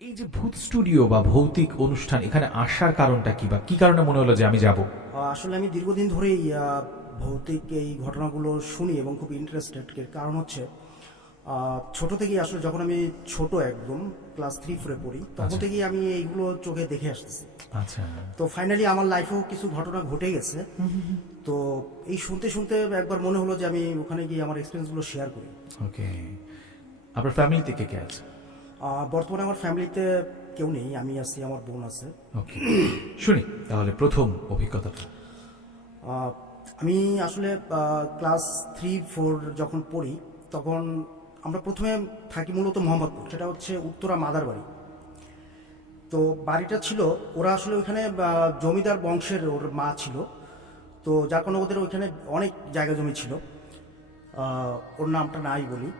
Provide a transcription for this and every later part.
এই যে ভূত স্টুডিও বা ভৌতিক অনুষ্ঠান এখানে আসার কারণটা কি বা কি কারণে মনে হলো যে আমি যাব? আসলে আমি দীর্ঘদিন ধরেই ভৌতিক এই ঘটনাগুলো শুনি এবং খুব ইন্টারেস্টেড। এর কারণ হচ্ছে ছোট থেকেই আসলে যখন আমি ছোট একদম ক্লাস 3-4 পড়ি তখন আচ্ছা থেকেই আমি এইগুলো চোখে দেখে আসতেছি। আচ্ছা। তো ফাইনালি আমার লাইফেও কিছু ঘটনা ঘটে গেছে। তো এই শুনতে শুনতে একবার মনে হলো যে আমি ওখানে গিয়ে আমার এক্সপিরিয়েন্সগুলো শেয়ার করি। ওকে, আপনার ফ্যামিলিতে কে কে আছে? বর্তমানে আমার ফ্যামিলিতে কেউ নেই, আমি আছি, আমার বোন আছে। ওকে, শুনি তাহলে প্রথম অভিজ্ঞতাটা। আহ, আমি আসলে ক্লাস 3-4 যখন পড়ি তখন আমরা প্রথমে থাকি মূলত মোহাম্মদপুর, সেটা হচ্ছে উত্তরা মাদার বাড়ি। তো বাড়িটা ছিল, ওরা আসলে ওইখানে জমিদার বংশের ওর মা ছিল। তো যার কারণে ওদের ওইখানে অনেক জায়গা জমি ছিল। ওর নামটা নাই বলি।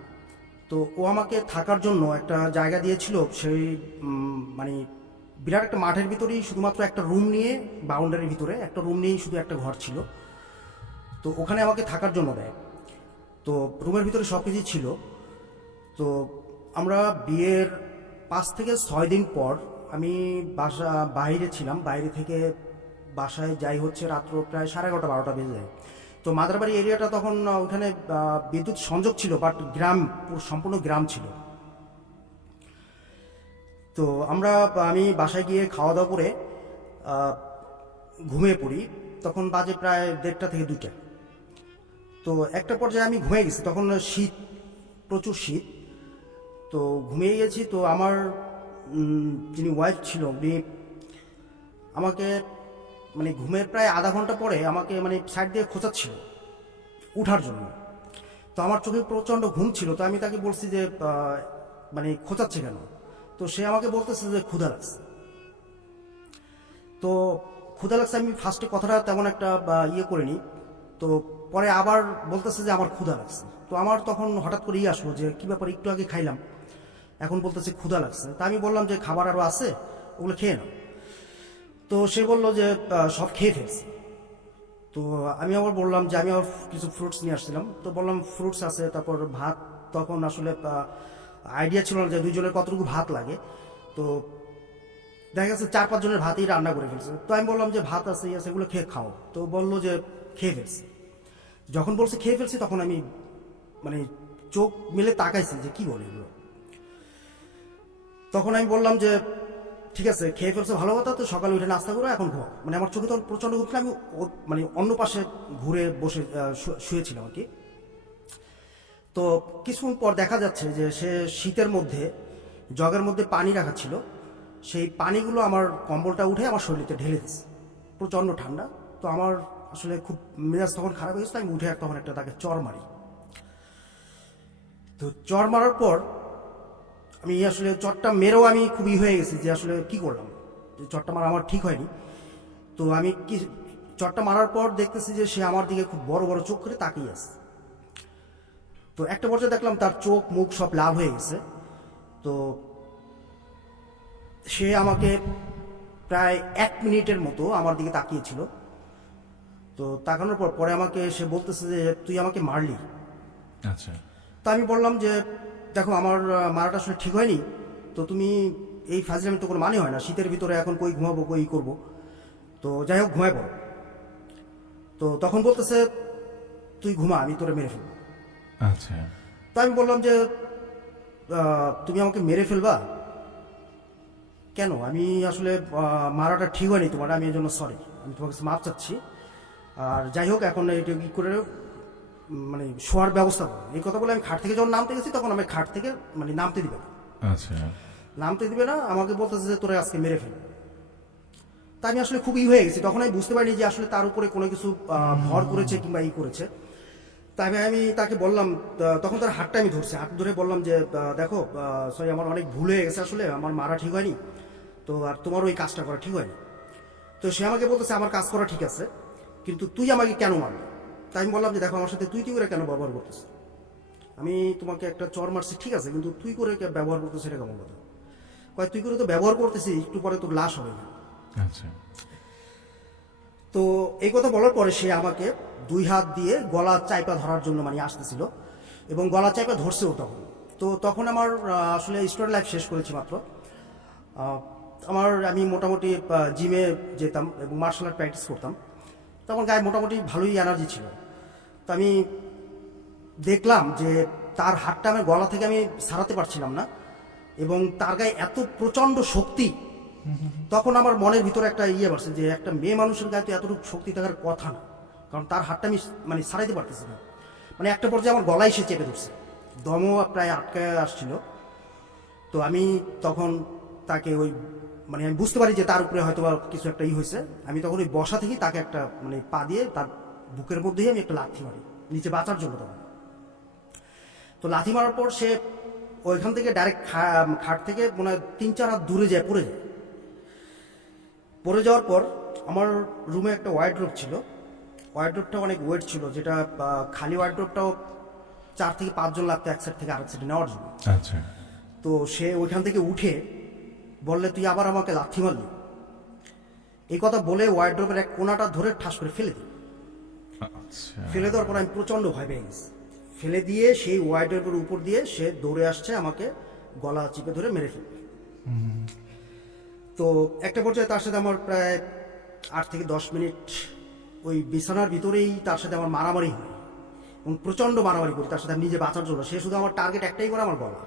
তো ও আমাকে থাকার জন্য একটা জায়গা দিয়েছিল, সেই মানে বিরাট একটা মাঠের ভিতরেই শুধুমাত্র একটা রুম নিয়ে, বাউন্ডারির ভিতরে একটা রুম নিয়েই শুধু একটা ঘর ছিল। তো ওখানে আমাকে থাকার জন্য দেয়। তো রুমের ভিতরে সব কিছুই ছিল। তো আমরা বিয়ের 5 থেকে 6 দিন পর আমি বাইরে ছিলাম, বাইরে থেকে বাসায় যাই হচ্ছে রাত্র প্রায় 11:30-12টা বেজে যায়। তো মাদারবাড়ি এরিয়াটা তখন ওখানে বিদ্যুৎ সংযোগ ছিল, বাট গ্রাম, সম্পূর্ণ গ্রাম ছিল। তো আমি বাসায় গিয়ে খাওয়া দাওয়া করে আহ, ঘুমিয়ে পড়ি। তখন বাজে প্রায় 1:30 থেকে 2টা। তো একটা পর্যায়ে আমি ঘুমিয়ে গেছি, তখন শীত, প্রচুর শীত। তো ঘুমিয়ে গেছি। তো আমার যিনি ওয়াইফ ছিল উনি আমাকে মানে ঘুমের প্রায় আধা ঘন্টা পরে আমাকে মানে সাইড দিয়ে খোঁচাচ্ছিল উঠার জন্য। তো আমার চোখে প্রচণ্ড ঘুম ছিল। তো আমি তাকে বলছি যে মানে খোঁচাচ্ছে কেন? তো সে আমাকে বলতেছে যে ক্ষুধা লাগছে। তো ক্ষুধা লাগছে, আমি ফার্স্টে কথাটা তেমন একটা ইয়ে করিনি। তো পরে আবার বলতেছে যে আমার ক্ষুধা লাগছে। তো আমার তখন হঠাৎ করে আসলো যে কি ব্যাপার, একটু আগে খাইলাম, এখন বলতেছে ক্ষুধা লাগছে। তা আমি বললাম যে খাবার আরও আছে, ওগুলো খেয়ে নাও। তো সে বলল যে সব খেয়ে ফেলছি। তো আমি আবার বললাম যে আমি আবার কিছু ফ্রুটস নিয়ে আসছিলাম। তো বললাম ফ্রুটস আছে, তারপর ভাত। তখন আসলে আইডিয়া ছিল না যে দুইজনের কতটুকু ভাত লাগে। তো দেখা গেছে 4-5 জনের ভাতই রান্না করে ফেলছে। তো আমি বললাম যে ভাত আছে, আছে, এগুলো খেয়ে খাও। তো বললো যে খেয়ে ফেলছি। যখন বলছে খেয়ে ফেলছি তখন আমি মানে চোখ মেলে তাকাইছি যে কি বলে এগুলো। তখন আমি বললাম যে ঠিক আছে, খেয়ে ফেলছে, ভালো কথা, তো সকালে উঠে নাস্তা করো, এখন ঘুমাও। মানে আমার চোখে তখন প্রচণ্ড ঘুরছিল। আমি মানে অন্য পাশে ঘুরে বসে শুয়েছিলাম আর কি। তো কিছুক্ষণ পর দেখা যাচ্ছে যে সে শীতের মধ্যে জগের মধ্যে পানি রাখা ছিল, সেই পানিগুলো আমার কম্বলটা উঠে আমার শরীরে ঢেলে দিচ্ছে। প্রচণ্ড ঠান্ডা। তো আমার আসলে খুব মেজাজ তখন খারাপ হয়ে গেছিল। আমি উঠে তখন একটা তাকে চর মারি। তো চর মারার পর আমি আসলে চটটা মেরেও আমি খুব হয়ে গেছি যে আসলে কি করলাম, যে চটটা মারা আমার ঠিক হয়নি। তো আমি কি চটটা মারার পর দেখতেছি যে সে আমার দিকে খুব বড় বড় চোখ করে তাকিয়ে আছে। তো একটা পর্যায়ে দেখলাম তার চোখ মুখ সব লাল হয়ে গেছে। তো সে আমাকে প্রায় 1 মিনিটের মতো আমার দিকে তাকিয়েছিল। তো তাকানোর পর পরে আমাকে সে বলতেছে যে তুই আমাকে মারলি। আচ্ছা। তো আমি বললাম যে দেখো আমার মারাটা আসলে ঠিক হয়নি। তো তুমি এই ফাজলামি তো কোনো মানে হয় না, শীতের ভিতরে এখন কই ঘুমাবো, কই করবো। তো যাই হোক ঘুমায় পড়ো। তো তখন বলতেছে তুই ঘুমা, আমি তোরে মেরে ফেলবো। আচ্ছা। তো আমি বললাম যে তুমি আমাকে মেরে ফেলবা কেন? আমি আসলে মারাটা ঠিক হয়নি তোমার, আমি এই জন্য সরি, আমি তোমার কাছে মাপ চাচ্ছি। আর যাই হোক এখন এটা কি করে মানে শোয়ার ব্যবস্থা করো। এই কথা বলে আমি খাট থেকে যখন নামতে গেছি তখন আমি খাট থেকে মানে নামতে দিবে না, আচ্ছা। নামতে দিবে না, আমাকে বলতেছে যে তোরা আজকে মেরে ফেল। তা আমি আসলে খুবই হয়ে গেছি, তখন আমি বুঝতে পারিনি যে আসলে তার উপরে কোনো কিছু ভর করেছে কিংবা করেছে। তাই আমি তাকে বললাম, তখন তার হাতটা আমি ধরছি, হাত ধরে বললাম যে দেখো সরি, আমার অনেক ভুল হয়ে গেছে, আসলে আমার মারা ঠিক হয়নি। তো আর তোমার ওই কাজটা করা ঠিক হয়নি। তো সে আমাকে বলতেছে আমার কাজ করা ঠিক আছে, কিন্তু তুই আমাকে কেন মারলি? তাই আমি বললাম যে দেখো আমার সাথে তুই তুই করে কেন ব্যবহার করতেছিস? আমি তোমাকে একটা চর মারছি ঠিক আছে, কিন্তু তুই করে ব্যবহার করতেছিস এটা কেমন কথা? কয় তুই করে তো ব্যবহার করতেছিস, একটু পরে তোর লাশ হবে না। আচ্ছা। তো এই কথা বলার পরে সে আমাকে 2 হাত দিয়ে গলা চাইপা ধরার জন্য মানে আসতেছিল, এবং গলা চাইপা ধরছেও তখন। তো তখন আমার আসলে স্টুডেন্ট লাইফ শেষ করেছি মাত্র। আমি মোটামুটি জিমে যেতাম এবং মার্শাল আর্ট প্র্যাকটিস করতাম। তখন গায়ে মোটামুটি ভালোই এনার্জি ছিল। তো আমি দেখলাম যে তার হাতটা আমার গলা থেকে আমি সারাতে পারছিলাম না এবং তার গায়ে এত প্রচণ্ড শক্তি। তখন আমার মনের ভিতরে একটা বাড়ছে যে একটা মেয়ে মানুষের গায়ে তো এতটুকু শক্তি থাকার কথা না, কারণ তার হাতটা আমি মানে সারাইতে পারতেছি না। মানে একটা পর্যায়ে আমার গলায় সে চেপে ধরছে, দমও প্রায় আটকায় আসছিল। তো আমি তখন তাকে মানে আমি বুঝতে পারি যে তার উপরে হয়তো কিছু একটা হয়েছে। আমি তখন ওই বসা থেকেই তাকে একটা মানে পা দিয়ে তার বুকের মধ্যেই আমি একটা লাথি মারি নিচে বাঁচার জন্য। তখন তো লাথি মারার পর সে ওইখান থেকে ডাইরেক্ট খাট থেকে মনে হয় 3-4 হাত দূরে যায়, পড়ে যাওয়ার পর আমার রুমে একটা ওয়ার্ডরোব ছিল। ওয়ার্ডরোবটা অনেক ওয়েট ছিল, যেটা খালি ওয়ার্ডরোবটাও 4 থেকে 5 জন লাগতো এক সাইড থেকে আরেক সাইডে নেওয়ার জন্য। আচ্ছা। তো সে ওইখান থেকে উঠে বললে, তুই আবার আমাকে লাথি মারলি। এই কথা বলে ওয়ার্ডরোবের এক কোনাটা ধরে ঠাস করে ফেলে দিই। ফেলে দেওয়ার পর আমি প্রচন্ড ভয় পেয়ে গেছি। ফেলে দিয়ে সেই ওয়ার্ডরোবের উপর দিয়ে সে দৌড়ে আসছে, আমাকে গলা চিপে ধরে মেরে ফেলবে। তো একটা পর্যায়ে তার সাথে আমার প্রায় 8 থেকে 10 মিনিট ওই বিছানার ভিতরেই তার সাথে আমার মারামারি হয় এবং প্রচন্ড মারামারি করি তার সাথে নিজে বাঁচার জন্য। সে শুধু আমার টার্গেট একটাই করে, আমার গলা।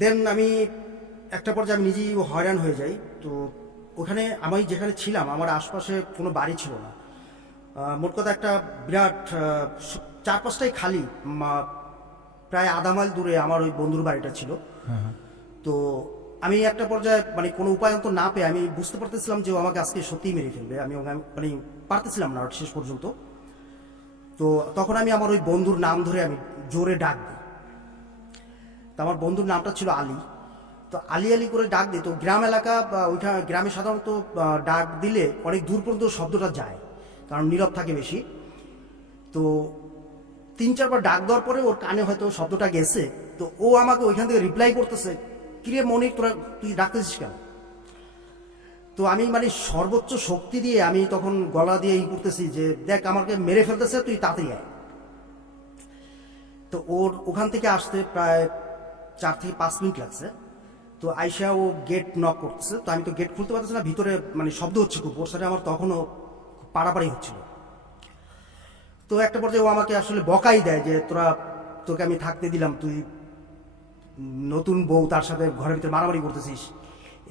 দেন আমি একটা পর্যায়ে আমি নিজেই হয়রান হয়ে যাই। তো ওখানে আমি যেখানে ছিলাম আমার আশপাশে কোনো বাড়ি ছিল না। মোট কথা একটা বিরাট 4-5টাই খালি, প্রায় আধা মাইল দূরে আমার ওই বন্ধুর বাড়িটা ছিল। তো আমি একটা পর্যায়ে মানে কোনো উপায়ন্ত না পেয়ে আমি বুঝতে পারতেছিলাম যে ও আমাকে আজকে সত্যিই মেরে ফেলবে। আমি মানে পারতেছিলাম না শেষ পর্যন্ত। তো তখন আমি আমার ওই বন্ধুর নাম ধরে আমি জোরে ডাক দিই। তো আমার বন্ধুর নামটা ছিল আলী। তো আলী আলী করে ডাক দিই। তো গ্রাম এলাকা বা ওইখানে গ্রামে সাধারণত ডাক দিলে অনেক দূর পর্যন্ত শব্দটা যায়, কারণ নীরব থাকে বেশি। তো 3-4 বার ডাক দেওয়ার পরে ওর কানে হয়তো শব্দটা গেছে। তো ও আমাকে ওইখান থেকে রিপ্লাই করতেছে, কিরে মনির তোরা তুই ডাকতেছিস কেন? তো আমি মানে সর্বোচ্চ শক্তি দিয়ে আমি তখন গলা দিয়ে করতেছি যে দেখ আমাকে মেরে ফেলতেছে, তুই তাড়াতাড়ি আয়। তো ওর ওখান থেকে আসতে প্রায় 4 থেকে 5 মিনিট লাগছে। তো আইসা ও গেট নক করতেছে। তো আমি তো গেট খুলতে পারতেছি না, ভিতরে মানে শব্দ হচ্ছে খুব, ওর সাথে আমার তখনও পাড়াপাড়ি হচ্ছিল। তো একটা পর্যায়ে ও আমাকে আসলে বকাই দেয় যে তোকে আমি থাকতে দিলাম, তুই নতুন বউ তার সাথে ঘরের ভিতরে মারামারি করতেছিস,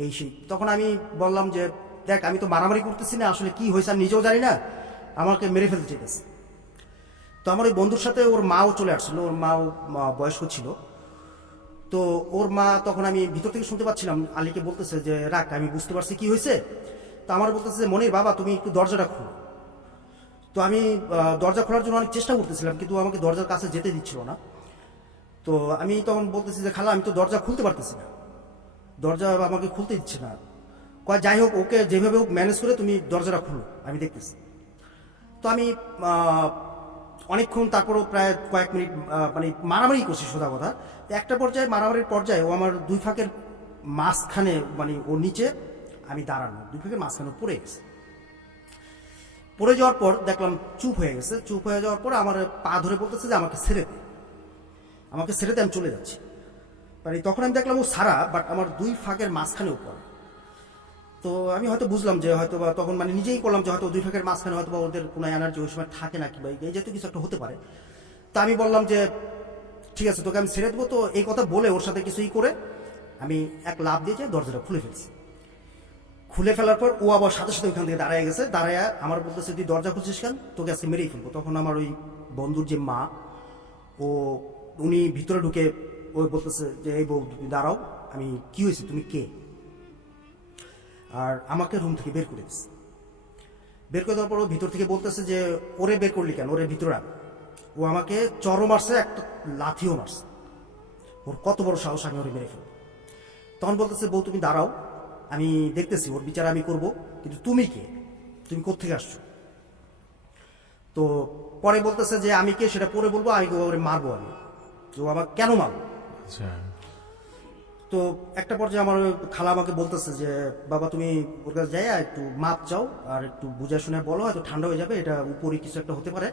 এই সেই। তখন আমি বললাম যে দেখ আমি তো মারামারি করতেছি না, আসলে কি হয়েছে আমি নিজেও জানি না, আমাকে মেরে ফেলতে চাইতেছে। তো আমার ওই বন্ধুর সাথে ওর মাও চলে আসছিল, ওর মাও বয়স্ক ছিল। তো ওর মা তখন আমি ভিতর থেকে শুনতে পাচ্ছিলাম আলীকে বলতেছে যে রাখ, আমি বুঝতে পারছি কি হয়েছে। তো আমার বলতেছে যে মনির বাবা তুমি একটু দরজাটা খুলো। তো আমি দরজা খোলার জন্য অনেক চেষ্টা করতেছিলাম, কিন্তু আমাকে দরজার কাছে যেতে দিচ্ছিল না। তো আমি তখন বলতেছি যে খালা আমি তো দরজা খুলতে পারতেছি না, দরজা আমাকে খুলতে দিচ্ছে না। কয় যাই হোক, ওকে যেভাবে হোক ম্যানেজ করে তুমি দরজাটা খুলো, আমি দেখতেছি। তো আমি অনেকক্ষণ, তারপরও প্রায় কয়েক মিনিট মানে মারামারি করছি সোজা কথা। একটা পর্যায়ে মারামারির পর্যায়ে ও আমার 2 ফাঁকের মাঝখানে, মানে ওর নিচে আমি দাঁড়ানো, 2 ফাঁকের মাঝখানে পড়ে গেছে। পড়ে যাওয়ার পর দেখলাম চুপ হয়ে গেছে। চুপ হয়ে যাওয়ার পর আমার পা ধরে বলতেছে যে আমাকে ছেড়ে দে, আমাকে ছেড়ে দে, আমি চলে যাচ্ছি। মানে তখন আমি দেখলাম ও সারা, বাট আমার 2 ফাঁকের মাঝখানেও পড়ে। তো আমি হয়তো বুঝলাম যে হয়তো বা তখন মানে নিজেই করলাম যে হয়তো 2 ফাঁকের মাঝখানে হয়তো বা ওদের কোনো এনার্জি ওই সময় থাকে না, কিংবা এই জাতীয় কিছু একটা হতে পারে। তা আমি বললাম যে ঠিক আছে তোকে আমি ছেড়ে দেবো। তো এই কথা বলে ওর সাথে কিছুই করে আমি এক লাফ দিয়ে যে দরজাটা খুলে ফেলছি। খুলে ফেলার পর ও আবার সাথে সাথে ওইখান থেকে দাঁড়ায় গেছে। দাঁড়ায় আমার বলতেছে তুই দরজা খুলছিস কেন, তোকে আজকে মেরেই ফেলবো। তখন আমার ওই বন্ধুর যে মা, উনি ভিতরে ঢুকে ও বলতেছে যে এই বউ তুমি দাঁড়াও, আমি কি হয়েছে, তুমি কে? আর আমাকে রুম থেকে বের করে দিচ্ছে। বের করে দেওয়ার পর ও ভিতর থেকে বলতেছে যে ওরে বের করলি কেন, ওরে ভিতরে আন। ও আমাকে চরও মারছে, একটা লাথিও মারছে। ওর কত বড় সাহস, আমি ওরে মেরে ফেলবো। তখন বলতেছে বউ তুমি দাঁড়াও, আমি দেখতেছি, ওর বিচার আমি করব, কিন্তু তুমি কে, তুমি কোত্থেকে আসছো? তো পরে বলতেছে যে আমি কে সেটা পরে বলবো, আমি ওরে মারবো। আমি তো আমার কেন মারবো? তো একটা পর্যায়ে আমার খালা আমাকে বলতেছে যে বাবা তুমি ওর কাছে যাই একটু মাপ চাও, আর একটু বুঝা শুনে বলো, হয়তো ঠান্ডা হয়ে যাবে, এটা উপরে কিছু একটা হতে পারে।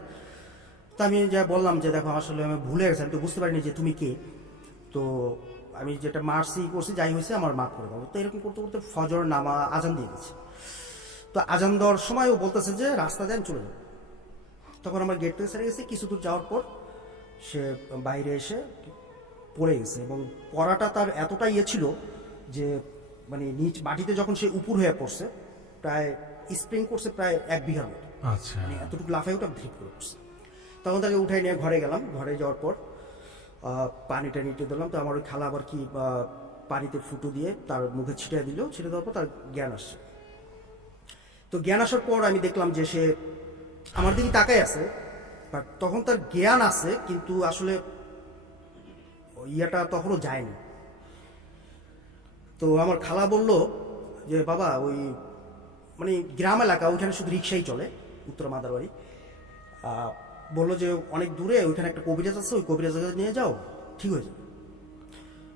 তো আমি যা বললাম যে দেখো আসলে আমি ভুলে গেছি, আমি তো বুঝতে পারিনি যে তুমি কে। তো আমি যেটা মারছি করছি যাই হয়েছে আমার মাফ করে দাও। তো এরকম করতে করতে ফজর নামা আজান দিয়ে গেছে। তো আজান দেওয়ার সময় ও বলতেছে যে রাস্তা দেন চলে যাবে। তখন আমার গেট থেকে ছেড়ে গেছে, কিছু দূর যাওয়ার পর সে বাইরে এসে পড়ে গেছে এবং পড়াটা তার এতটা ইয়ে ছিল যে মানে নিচ মাটিতে যখন সে উপর হয়ে পড়ছে প্রায় স্প্রিং করছে প্রায় 1 বিঘার মতো, আচ্ছা, মানে এতটুকু লাফায় ওটা ধীপ করে পড়ছে। তখন তাকে উঠাই নিয়ে ঘরে গেলাম। ঘরে যাওয়ার পর পানি টানি দিলাম। তো আমার ওই খালা আবার কি পানিতে ফুটো দিয়ে তার মুখে ছিটিয়ে দিল। ছিটে দেওয়ার পর তার জ্ঞান আসছে। তো জ্ঞান আসার পর আমি দেখলাম যে সে আমার দিকে তাকাই আছে, বাট তখন তার জ্ঞান আছে কিন্তু আসলে ইয়াটা তখনও যায়নি। তো আমার খালা বলল যে বাবা ওই মানে গ্রাম এলাকা, ওইখানে শুধু রিক্সাই চলে, উত্তরা মাদারবাড়ি। বললো যে অনেক দূরে ওইখানে একটা কবিরাজ আছে, ওই কবিরাজ নিয়ে যাও, ঠিক হয়ে যাবে।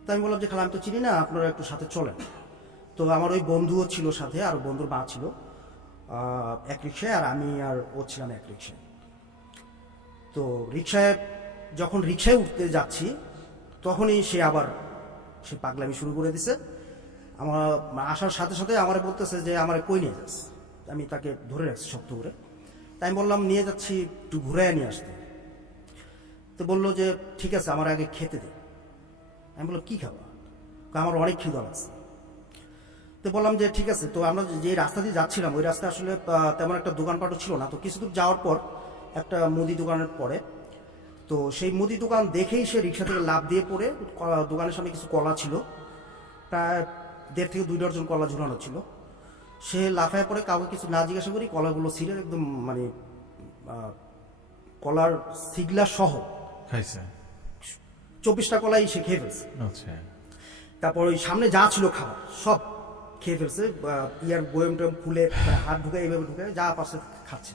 তো আমি বললাম যে খালা আমি তো চিনি না, আপনারা একটু সাথে চলেন। তো আমার ওই বন্ধুও ছিল সাথে, আর বন্ধুর মা ছিল এক রিক্সায়, আর আমি আর ও ছিলাম এক রিক্সায়। তো যখন রিক্সায় উঠতে যাচ্ছি তখনই সে পাগলামি শুরু করে দিছে। আমার আসার সাথে সাথে আমার বলতেছে যে আমার কই নিয়ে যাস। আমি তাকে ধরে রাখছি শক্ত করে। তাই আমি বললাম নিয়ে যাচ্ছি, একটু ঘুরে নিয়ে আসতে। তো বললো যে ঠিক আছে আমার আগে খেতে দে। আমি বললাম কি খাবো? আমার অনেক খিদা লাগছে। তো বললাম যে ঠিক আছে। তো আমরা যে রাস্তা দিয়ে যাচ্ছিলাম ওই রাস্তায় আসলে তেমন একটা দোকানপাটও ছিল না। তো কিছু দূর যাওয়ার পর একটা মুদি দোকানের পরে, তো সেই মুদি দোকান দেখেই সে রিক্সা থেকে লাফ দিয়ে পড়ে, দোকানের সামনে কিছু কলা ছিল, প্রায় 1.5 থেকে 2 ডজন কলা ঝুলানো ছিল। সে লাফায় পড়ে, কাউকে কিছু না জিজ্ঞাসা করি কলাগুলো ছিঁড়ে একদম মানে কলার সিগলা সহ খাইছে 24টা কলাই সে খেয়ে ফেলছে। আচ্ছা, তারপর ওই সামনে যা ছিল খাবার সব খেয়ে ফেলছে। ইয়ার বয়ম টয়ম খুলে হাত ঢুকে এইভাবে ঢুকে যা পাশে খাচ্ছে।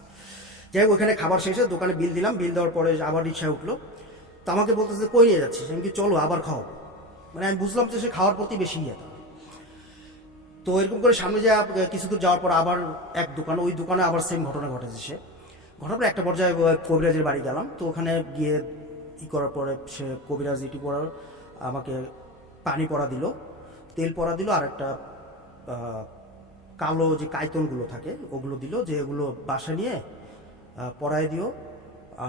যাই হোক ওইখানে খাবার শেষে দোকানে বিল দিলাম। বিল দেওয়ার পরে আবার রিক্সায় উঠলো। তো আমাকে বলতেছে কই নিয়ে যাচ্ছিস? আমি কি চলো আবার খাও। মানে আমি বুঝলাম যে সে খাওয়ার প্রতি বেশি ইয়ে। তো এরকম করে সামনে যা কিছু দূর যাওয়ার পর আবার এক দোকান, ওই দোকানে আবার সেম ঘটনা ঘটেছে। সে ঘটনার পর একটা পর্যায়ে কবিরাজের বাড়ি গেলাম। তো ওখানে গিয়ে করার পরে সে কবিরাজ ইটি পড়ার আমাকে পানি পড়া দিল, তেল পড়া দিল, আর একটা কালো যে কাইতনগুলো থাকে ওগুলো দিল, যে এগুলো বাসা নিয়ে পরায় দিও,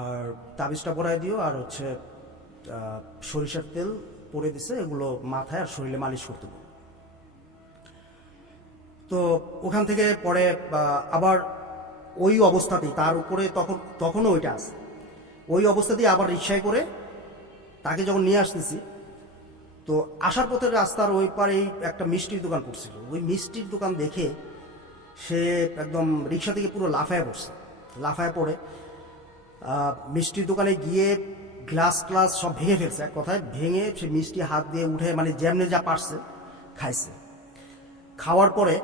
আর তাবিজটা পরায় দিও, আর হচ্ছে সরিষার তেল পরে দিছে, এগুলো মাথায় আর শরীরে মালিশ করতে বল। তো ওখান থেকে পরে আবার ওই অবস্থাতেই তার উপরে তখনও ওইটা আছে, ওই অবস্থাতেই আবার রিক্সায় করে তাকে যখন নিয়ে আসতেছি, তো আসার পথের রাস্তার ওই পারেই একটা মিষ্টির দোকান পড়ছিল। ওই মিষ্টির দোকান দেখে সে একদম রিক্সা থেকে পুরো লাফায় পড়ছে। লাফায় পড়ে মিষ্টির দোকানে গিয়ে গ্লাস সব ভেঙে ফেলছে। এক কথায় ভেঙে সে মিষ্টি হাত দিয়ে উঠে মানে যেমনে যা পারছে খাইছে। খাওয়ার পরে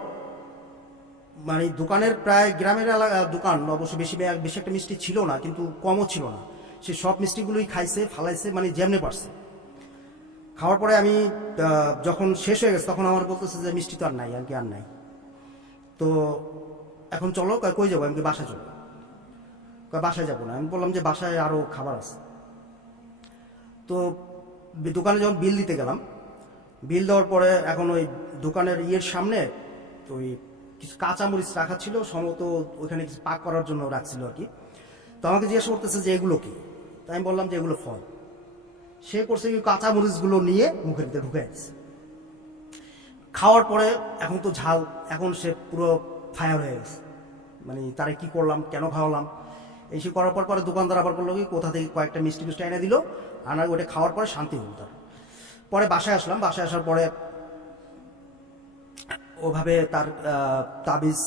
মানে দোকানের প্রায় গ্রামের দোকান অবশ্য বেশি একটা মিষ্টি ছিল না, কিন্তু কমও ছিল না। সে সব মিষ্টিগুলোই খাইছে, ফালাইছে, মানে যেমনে পারছে। খাওয়ার পরে আমি যখন শেষ হয়ে গেছে তখন আমার বলতেছে যে মিষ্টি তো আর নাই, আর কি আর নাই। তো এখন চলো। কই যাবো? আমি বাসায় চলো। বাসায় যাবো না। আমি বললাম যে বাসায় আরো খাবার আছে। তো দোকানে যখন বিল দিতে গেলাম, বিল দেওয়ার পরে এখন ওই দোকানের ইয়ের সামনে ওই কিছু কাঁচামরিচ রাখা ছিল, সম্ভবত ওইখানে কিছু পাক করার জন্য রাখছিল আর কি। তো আমাকে জিজ্ঞাসা করতেছে যে এগুলো কি? তাই আমি বললাম যে এগুলো ফল। সে করছে কি কাঁচামরিচগুলো নিয়ে মুখের ভিতরে ঢুকে দিচ্ছে। খাওয়ার পরে এখন তো ঝাল, এখন সে পুরো ফায়ার হয়ে গেছে। মানে তারে কি করলাম, কেন খাওয়ালাম, এই সে করার পরে দোকানদার আবার বললো কি কোথা থেকে কয়েকটা মিষ্টি এনে দিল, আর ওটা খাওয়ার পরে শান্তি হল তার। পরে বাসায় আসলাম। বাসায় আসার পরে ওভাবে তার তাবিজ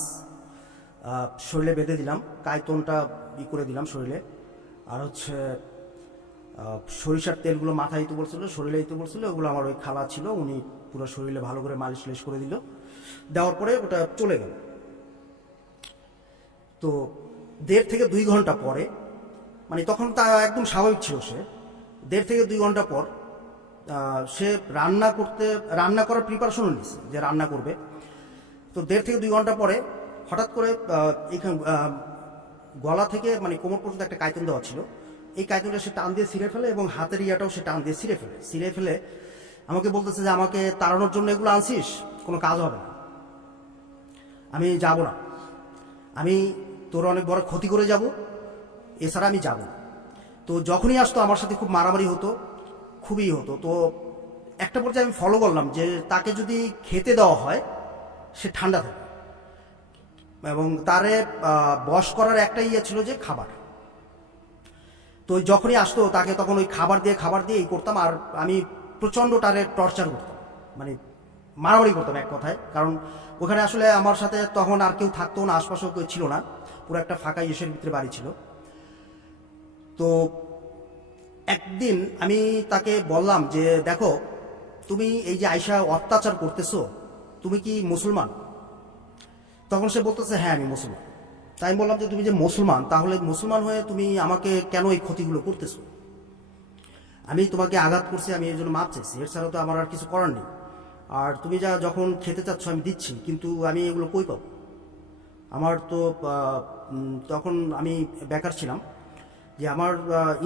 শরীরে বেঁধে দিলাম, কাইতনটা করে দিলাম শরীরে, আর হচ্ছে সরিষার তেলগুলো মাথায় দিতে বলছিল, শরীরে দিতে বলছিল। ওগুলো আমার ওই খালা ছিল, উনি পুরো শরীরে ভালো করে মালিশ করে দিল। দেওয়ার পরে ওটা চলে গেল। তো 1.5 থেকে 2 ঘন্টা পরে, মানে তখন তা একদম স্বাভাবিক ছিল। সে 1.5 থেকে 2 ঘন্টা পর সে রান্না করার প্রিপারেশনও নিচ্ছে যে রান্না করবে। তো 1.5 থেকে 2 ঘন্টা পরে হঠাৎ করে এইখানে গলা থেকে মানে কোমর পর্যন্ত একটা কাইতন দেওয়া ছিল, এই কাইতনটা সে টান দিয়ে ছিঁড়ে ফেলে এবং হাতের ইয়াটাও সে টান দিয়ে ছিঁড়ে ফেলে আমাকে বলতেছে যে আমাকে তাড়ানোর জন্য এগুলো আনছিস, কোনো কাজ হবে না, আমি যাব না, আমি তোর অনেক বড় ক্ষতি করে যাব, এছাড়া আমি যাব না। তো যখনই আসতো আমার সাথে খুব মারামারি হতো, খুবই হতো। তো একটা পর্যায়ে আমি ফলো করলাম যে তাকে যদি খেতে দেওয়া হয় সে ঠান্ডা থাকে, এবং তারে বশ করার একটা ইয়ে ছিল যে খাবার। তো যখনই আসতো তাকে তখন ওই খাবার দিয়ে এই করতাম, আর আমি প্রচণ্ড তারে টর্চার করতাম, মানে মারামারি করতাম এক কথায়। কারণ ওখানে আসলে আমার সাথে তখন আর কেউ থাকতো না, আশপাশেও কেউ ছিল না, পুরো একটা ফাঁকা ইসের ভিতরে বাড়ি ছিল। তো একদিন আমি তাকে বললাম যে দেখো, তুমি এই যে আয়শা অত্যাচার করতেছো, তুমি কি মুসলমান? তখন সে বলতেছে হ্যাঁ আমি মুসলমান। তাই আমি বললাম যে তুমি যে মুসলমান, তাহলে মুসলমান হয়ে তুমি আমাকে কেন এই ক্ষতিগুলো করতেছো? আমি তোমাকে আঘাত করছি, আমি এর জন্য মাপ চাইছি, এর ছাড়া তো আমার আর কিছু করার নেই। আর তুমি যখন খেতে চাচ্ছ আমি দিচ্ছি, কিন্তু আমি এগুলো কই পাবো? আমার তো তখন আমি বেকার ছিলাম, যে আমার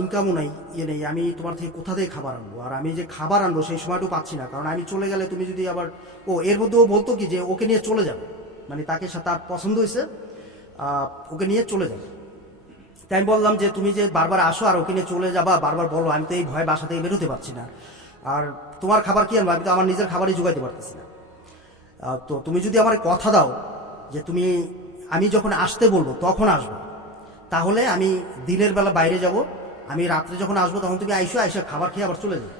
ইনকামও নাই, ইয়ে নেই, আমি তোমার থেকে কোথা থেকে খাবার আনবো? আর আমি যে খাবার আনবো সেই সময়টাও পাচ্ছি না, কারণ আমি চলে গেলে তুমি যদি আবার এর মধ্যেও বলতো কি যে ওকে নিয়ে চলে যাবে, মানে তাকে তার পছন্দ হয়েছে, ওকে নিয়ে চলে যাবে। তাই আমি বললাম যে তুমি যে বারবার আসো আর ওকে নিয়ে চলে যাবা, বারবার বলো, আমি তো এই ভয়ে বাসা থেকে বেরোতে পারছি না, আর তোমার খাবার কি আনবো? আমি তো আমার নিজের খাবারই জোগাইতে পারতেছি না। তো তুমি যদি আমার কথা দাও যে তুমি আমি যখন আসতে বলবো তখন আসবো, তাহলে আমি দিনের বেলা বাইরে যাব, আমি রাত্রে যখন আসবো তখন তুমি আইসা খাবার খেয়ে আবার চলে যাবে।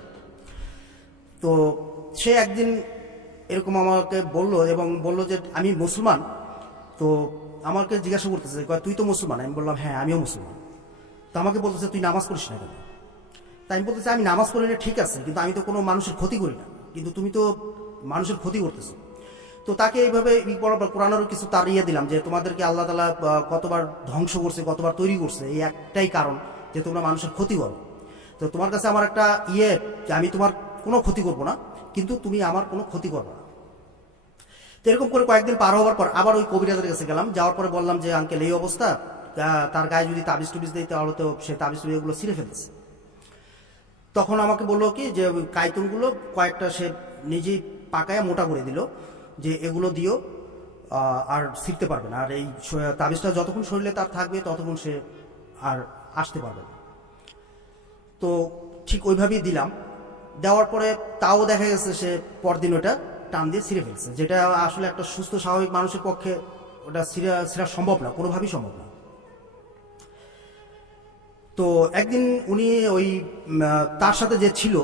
তো সে একদিন এরকম আমাকে বলল, এবং বলল যে আমি মুসলমান। তো আমাকে জিজ্ঞাসা করতেছে, তুই তো মুসলমান? আমি বললাম হ্যাঁ আমিও মুসলমান। তো আমাকে বলতেছে তুই নামাজ পড়িস না কেন? তাই আমি বলতেছি আমি নামাজ পড়ি না ঠিক আছে, কিন্তু আমি তো কোনো মানুষের ক্ষতি করি না, কিন্তু তুমি তো মানুষের ক্ষতি করতেছো। তো তাকে এইভাবে কোরআনেরও কিছু তার ইয়ে দিলাম যে তোমাদেরকে আল্লাহ তাআলা কতবার ধ্বংস করছে, কতবার তৈরি করছে, এই একটাই কারণ যে তোমরা মানুষের ক্ষতি করো। তো তোমার কাছে আমার একটা ইয়ে, যে আমি তোমার কোনো ক্ষতি করবো না, কিন্তু তুমি আমার কোনো ক্ষতি করবে না। তো এরকম করে কয়েকদিন পার হওয়ার পর আবার ওই কবিরাজের কাছে গেলাম, যাওয়ার পরে বললাম যে আঙ্কেল এই অবস্থা, তার গায়ে যদি তাবিজ টুবিজ দেয় তাহলে তো সে তাবিজ টুবিজ এগুলো ছিঁড়ে ফেলতেছে। তখন আমাকে বললো কি যে ওই কাইতুনগুলো কয়েকটা সে নিজেই পাকায় মোটা করে দিল, যে এগুলো দিও, আর ছিঁড়তে পারবে না, আর এই তাবিজটা যতক্ষণ শরীরে তার থাকবে ততক্ষণ সে আর আসতে পারবে না। তো ঠিক ওইভাবেই দিলাম, দেওয়ার পরে তাও দেখা গেছে সে পরদিন ওটা টান দিয়ে ছিঁড়ে ফেলছে, যেটা আসলে একটা সুস্থ স্বাভাবিক মানুষের পক্ষে ওটা ছিঁড়া সম্ভব না, কোনোভাবেই সম্ভব না। তো একদিন উনি ওই তার সাথে যে ছিল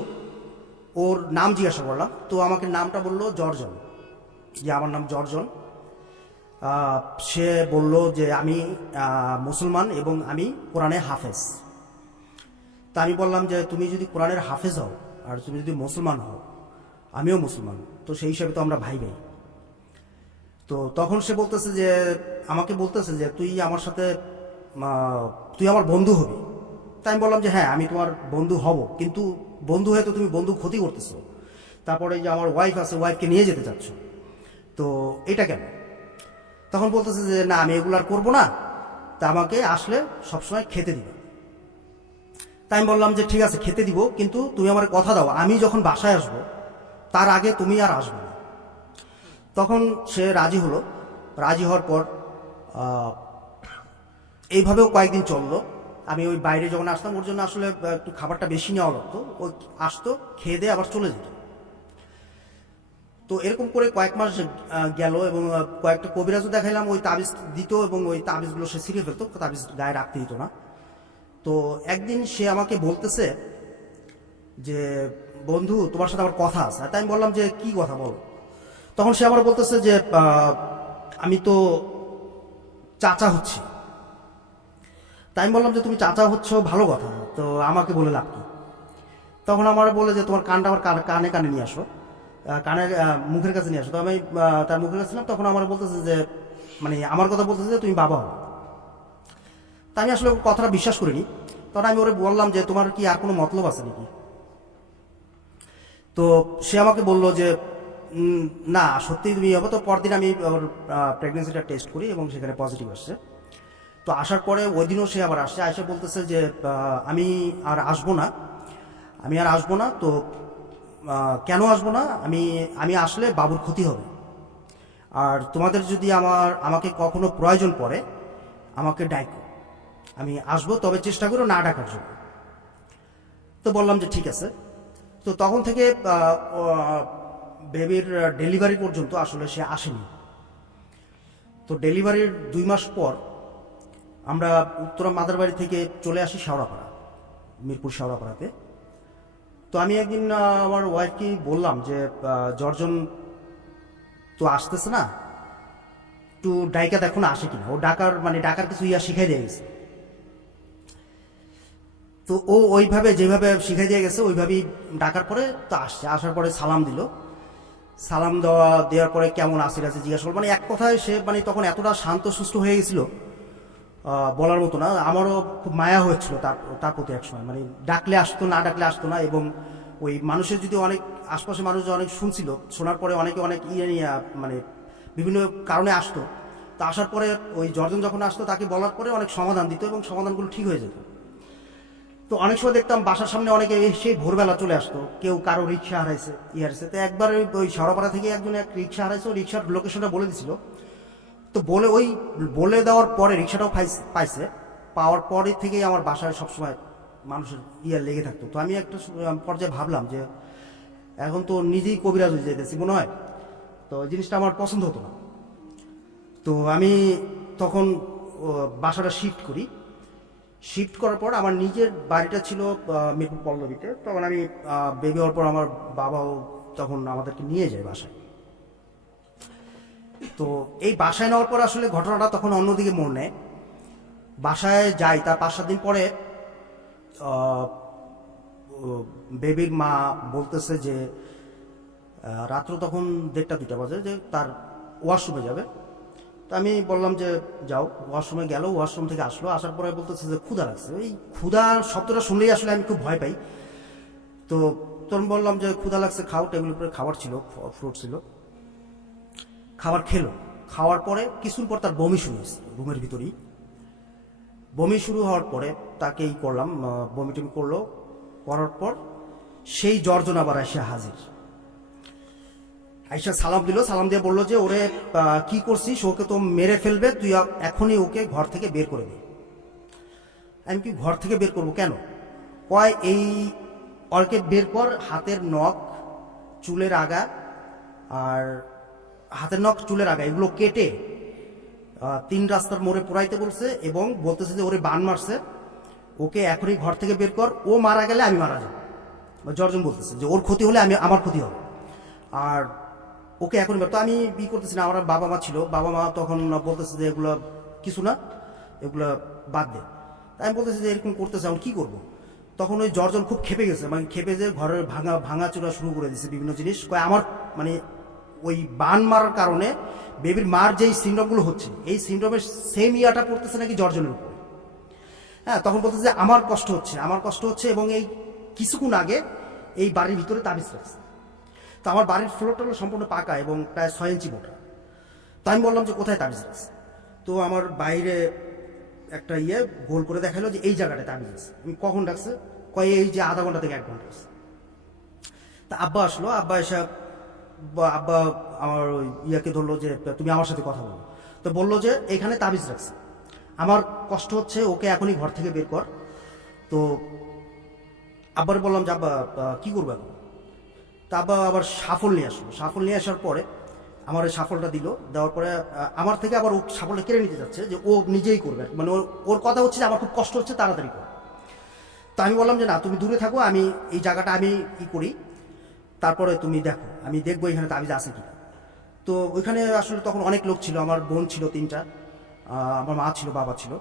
ওর নাম জিজ্ঞাসা করলাম, তো আমাকে নামটা বললো জর্জন, যে আমার নাম জর্জন। সে বলল যে আমি মুসলমান এবং আমি কোরআনে হাফেজ। তা আমি বললাম যে তুমি যদি কোরআনের হাফেজ হও আর তুমি যদি মুসলমান হও, আমিও মুসলমান, তো সেই হিসাবে তো আমরা ভাই ভাই। তো তখন সে বলতেছে যে আমাকে বলতেছে যে তুই আমার সাথে তুই আমার বন্ধু হবি। তাই আমি বললাম যে হ্যাঁ আমি তোমার বন্ধু হব, কিন্তু বন্ধু হয়ে তো তুমি বন্ধু ক্ষতি করতেছো, তারপরে যে আমার ওয়াইফ আছে ওয়াইফকে নিয়ে যেতে চাচ্ছ, তো এটা কেন? তখন বলতেছে যে না আমি এগুলো আর করবো না, তা আমাকে আসলে সবসময় খেতে দিবে। তাই আমি বললাম যে ঠিক আছে খেতে দিব, কিন্তু তুমি আমার কথা দাও আমি যখন বাসায় আসবো তার আগে তুমি আর আসবে না। তখন সে রাজি হলো। রাজি হওয়ার পর এইভাবেও কয়েকদিন চললো। আমি ওই বাইরে যখন আসতাম ওর জন্য আসলে একটু খাবারটা বেশি নেওয়া লাগতো, ওই আসতো খেয়ে দিয়ে আবার চলে যেত। তো এরকম করে কয়েক মাস গেল, এবং কয়েকটা কবিরাজও দেখাইলাম, ওই তাবিজ দিত এবং ওই তাবিজগুলো সে ছিঁড়ে ফেলতো, তাবিজ গায়ে রাখতে দিত না। তো একদিন সে আমাকে বলতেছে যে বন্ধু তোমার সাথে আমার কথা আছে। তাই আমি বললাম যে কি কথা বল। তখন সে আমার বলতেছে যে আমি তো চাচা হচ্ছি। তাই আমি বললাম যে তুমি চাচা হচ্ছ ভালো কথা, তো আমাকে বলে লাভ কি? তখন আমার বলে যে তোমার কানটা আমার কানে কানে নিয়ে আসো, কানে মুখের কাছে নিয়ে আসো। তো আমি তার মুখের কাছে ছিলাম, তখন আমার বলতেছে যে মানে আমার কথা বলতেছে যে তুমি বাবা হো। তা আমি আসলে কথাটা বিশ্বাস করিনি। তখন আমি ওরে বললাম যে তোমার কি আর কোনো মতলব আছে নাকি? তো সে আমাকে বলল যে না সত্যিই তুমি হবে। তো পরদিন আমি ওর প্রেগনেন্সিটা টেস্ট করি এবং সেখানে পজিটিভ আসছে। তো আসার পরে ওই দিনও সে আবার আসছে, বলতেছে যে আমি আর আসবো না, আমি আর আসবো না। তো কেন আসবো না, আমি আমি আসলে বাবুর ক্ষতি হবে। আর তোমাদের যদি আমাকে কখনো প্রয়োজন পড়ে আমাকে ডাকো, আমি আসবো, তবে চেষ্টা করো না ডাকার জন্য। তো বললাম যে ঠিক আছে। তো তখন থেকে বেবির ডেলিভারি পর্যন্ত আসলে সে আসেনি। তো ডেলিভারির 2 মাস পর আমরা উত্তরা মাদারবাড়ি থেকে চলে আসি শেওড়াপাড়া, মিরপুর শেওড়াপাড়াতে। তো আমি একদিন আমার ওয়াইফকে বললাম যে জর্জন তো আসতেছে না, একটু ডাইকা দেখো না আসে কিনা। ও ডাকার কিছু শিখাই দিয়ে গেছে। তো ও ওইভাবে যেভাবে শিখাই দিয়ে গেছে ওইভাবেই ডাকার পরে তো আসছে। আসার পরে সালাম দিল। সালাম দেওয়ার পরে কেমন আছে জিজ্ঞাসা করল। এক কথায় সে তখন এতটা শান্ত সুস্থ হয়ে গেছিল, বলার মতো না। আমারও খুব মায়া হয়েছিল তার প্রতি এক সময়। ডাকলে আসতো, না ডাকলে আসতো না। এবং ওই মানুষের যদি অনেক আশপাশে মানুষ অনেক শুনছিল, শোনার পরে অনেকে অনেক নিয়ে বিভিন্ন কারণে আসতো। তা আসার পরে ওই জর্জন যখন আসতো তাকে বলার পরে অনেক সমাধান দিত এবং সমাধানগুলো ঠিক হয়ে যেত। তো অনেক সময় দেখতাম বাসার সামনে অনেকে সেই ভোরবেলা চলে আসতো, কেউ কারো রিক্সা হারাইছে হারাইছে। তো একবার ওই শেওড়াপাড়া থেকে একজন এক রিক্সা হারাইছে, ওই রিক্সার লোকেশনটা বলে দিছিল। তো বলে দেওয়ার পরে রিক্সাটাও পাইছে। পাওয়ার পরে থেকেই আমার বাসায় সবসময় মানুষের লেগে থাকতো। তো আমি একটা পর্যায়ে ভাবলাম যে এখন তো নিজেই কবিরাজ হয়ে যেতেছি মনে হয়। তো জিনিসটা আমার পছন্দ হতো না। তো আমি তখন বাসাটা শিফট করার পর আমার নিজের বাড়িটা ছিল মিরপুর পল্লবীতে। তখন আমি বেবি হওয়ার পর আমার বাবাও তখন আমাদেরকে নিয়ে যায় বাসায়। তো এই বাসায় নেওয়ার পর আসলে ঘটনাটা তখন অন্যদিকে মোড় নেয়। বাসায় যাই, তার 5-7 দিন পরে বেবির মা বলতেছে যে রাত্র তখন 1:30-2টা বাজে, যে তার ওয়াশরুমে যাবে। তো আমি বললাম যে যাও। ওয়াশরুমে গেল, ওয়াশরুম থেকে আসলো। আসার পরে বলতেছে যে ক্ষুধা লাগছে। এই ক্ষুধা শব্দটা শুনলেই আসলে আমি খুব ভয় পাই। তো তখন বললাম যে ক্ষুধা লাগছে, খাও। টেবিলের উপরে খাবার ছিল, ফ্রুট ছিল। খাবার খেলো। খাওয়ার পরে কিছুর পর তার বমি শুরু হয়েছে রুমের ভিতরেই। বমি শুরু হওয়ার পরে তাকে করলাম, বমি টমি করলো। করার পর সেই জর্জন আবার এসে হাজির। আইসা সালাম দিল, সালাম দিয়ে বললো যে ওরে কি করছিস, ওকে তো মেরে ফেলবে, তুই এখনই ওকে ঘর থেকে বের করে দে। আমি কি ঘর থেকে বের করবো কেন? কয় এই ওকে বের কর, হাতের নখ, চুলের আগা, আর হাতের নখ চুলের আগা এগুলো কেটে 3 রাস্তার মোড়ে পোড়াইতে বলছে। এবং বলতেছে যে ওরে বান মারছে, ওকে এখনই ঘর থেকে বের কর, ও মারা গেলে আমি মারা যাব। জর্জন বলতেছে যে ওর ক্ষতি হলে আমার ক্ষতি হবে, আর ওকে এখনই বের। তো আমি করতেছি না, আমার বাবা মা ছিল। বাবা মা তখন বলতেছে যে এগুলো কিছু না, এগুলো বাদ দে। আমি বলতেছি যে এরকম করতেছে, আমি কি করবো? তখন ওই জর্জন খুব খেপে গেছে, খেপে যে ঘরের ভাঙা চোরা শুরু করে দিচ্ছে বিভিন্ন জিনিস। আমার ওই বান মারার কারণে বেবির মার যেই সিনড্রোমগুলো হচ্ছে, এই সিনড্রোমের সেম ইয়াটা পড়তেছে নাকি জর্জনের উপরে। হ্যাঁ, তখন বলতেছে যে আমার কষ্ট হচ্ছে। এবং এই কিছুক্ষণ আগে এই বাড়ির ভিতরে তাবিজ রাখছে। তো আমার বাড়ির ফ্লোরটা হলো সম্পূর্ণ পাকা এবং প্রায় 6 ইঞ্চি মোটা। তো আমি বললাম যে কোথায় তাবিজ রাখছে? তো আমার বাইরে একটা গোল করে দেখালো যে এই জায়গাটায় তাবিজ আছে। আমি কখন রাখছে? কয় এই যে আধা ঘন্টা থেকে 1 ঘন্টা আছে। তা আব্বা আসলো, আব্বা এসে আব্বা আমার ইয়াকে ধরলো যে তুমি আমার সাথে কথা বলো। তো বললো যে এখানে তাবিজ রাখছে, আমার কষ্ট হচ্ছে, ওকে এখনই ঘর থেকে বের কর। তো আব্বার বললাম যে আব্বা কি করবো এখন? তা আব্বা আবার সাফল নিয়ে আসলো। সাফল নিয়ে আসার পরে আমার ওই সাফলটা দিল। দেওয়ার পরে আমার থেকে আবার ও সাফলটা কেড়ে নিতে যাচ্ছে যে ও নিজেই করবে। ওর কথা হচ্ছে যে আমার খুব কষ্ট হচ্ছে, তাড়াতাড়ি কর। তো আমি বললাম যে না, তুমি দূরে থাকো, আমি এই জায়গাটা আমি করি, তারপরে তুমি দেখো, আমি দেখবো এখানে তাবিজ আছে কিনা। তো ওইখানে আসলে তখন অনেক লোক ছিল, আমার বোন ছিল 3টা, আমার মা ছিল, বাবা ছিল।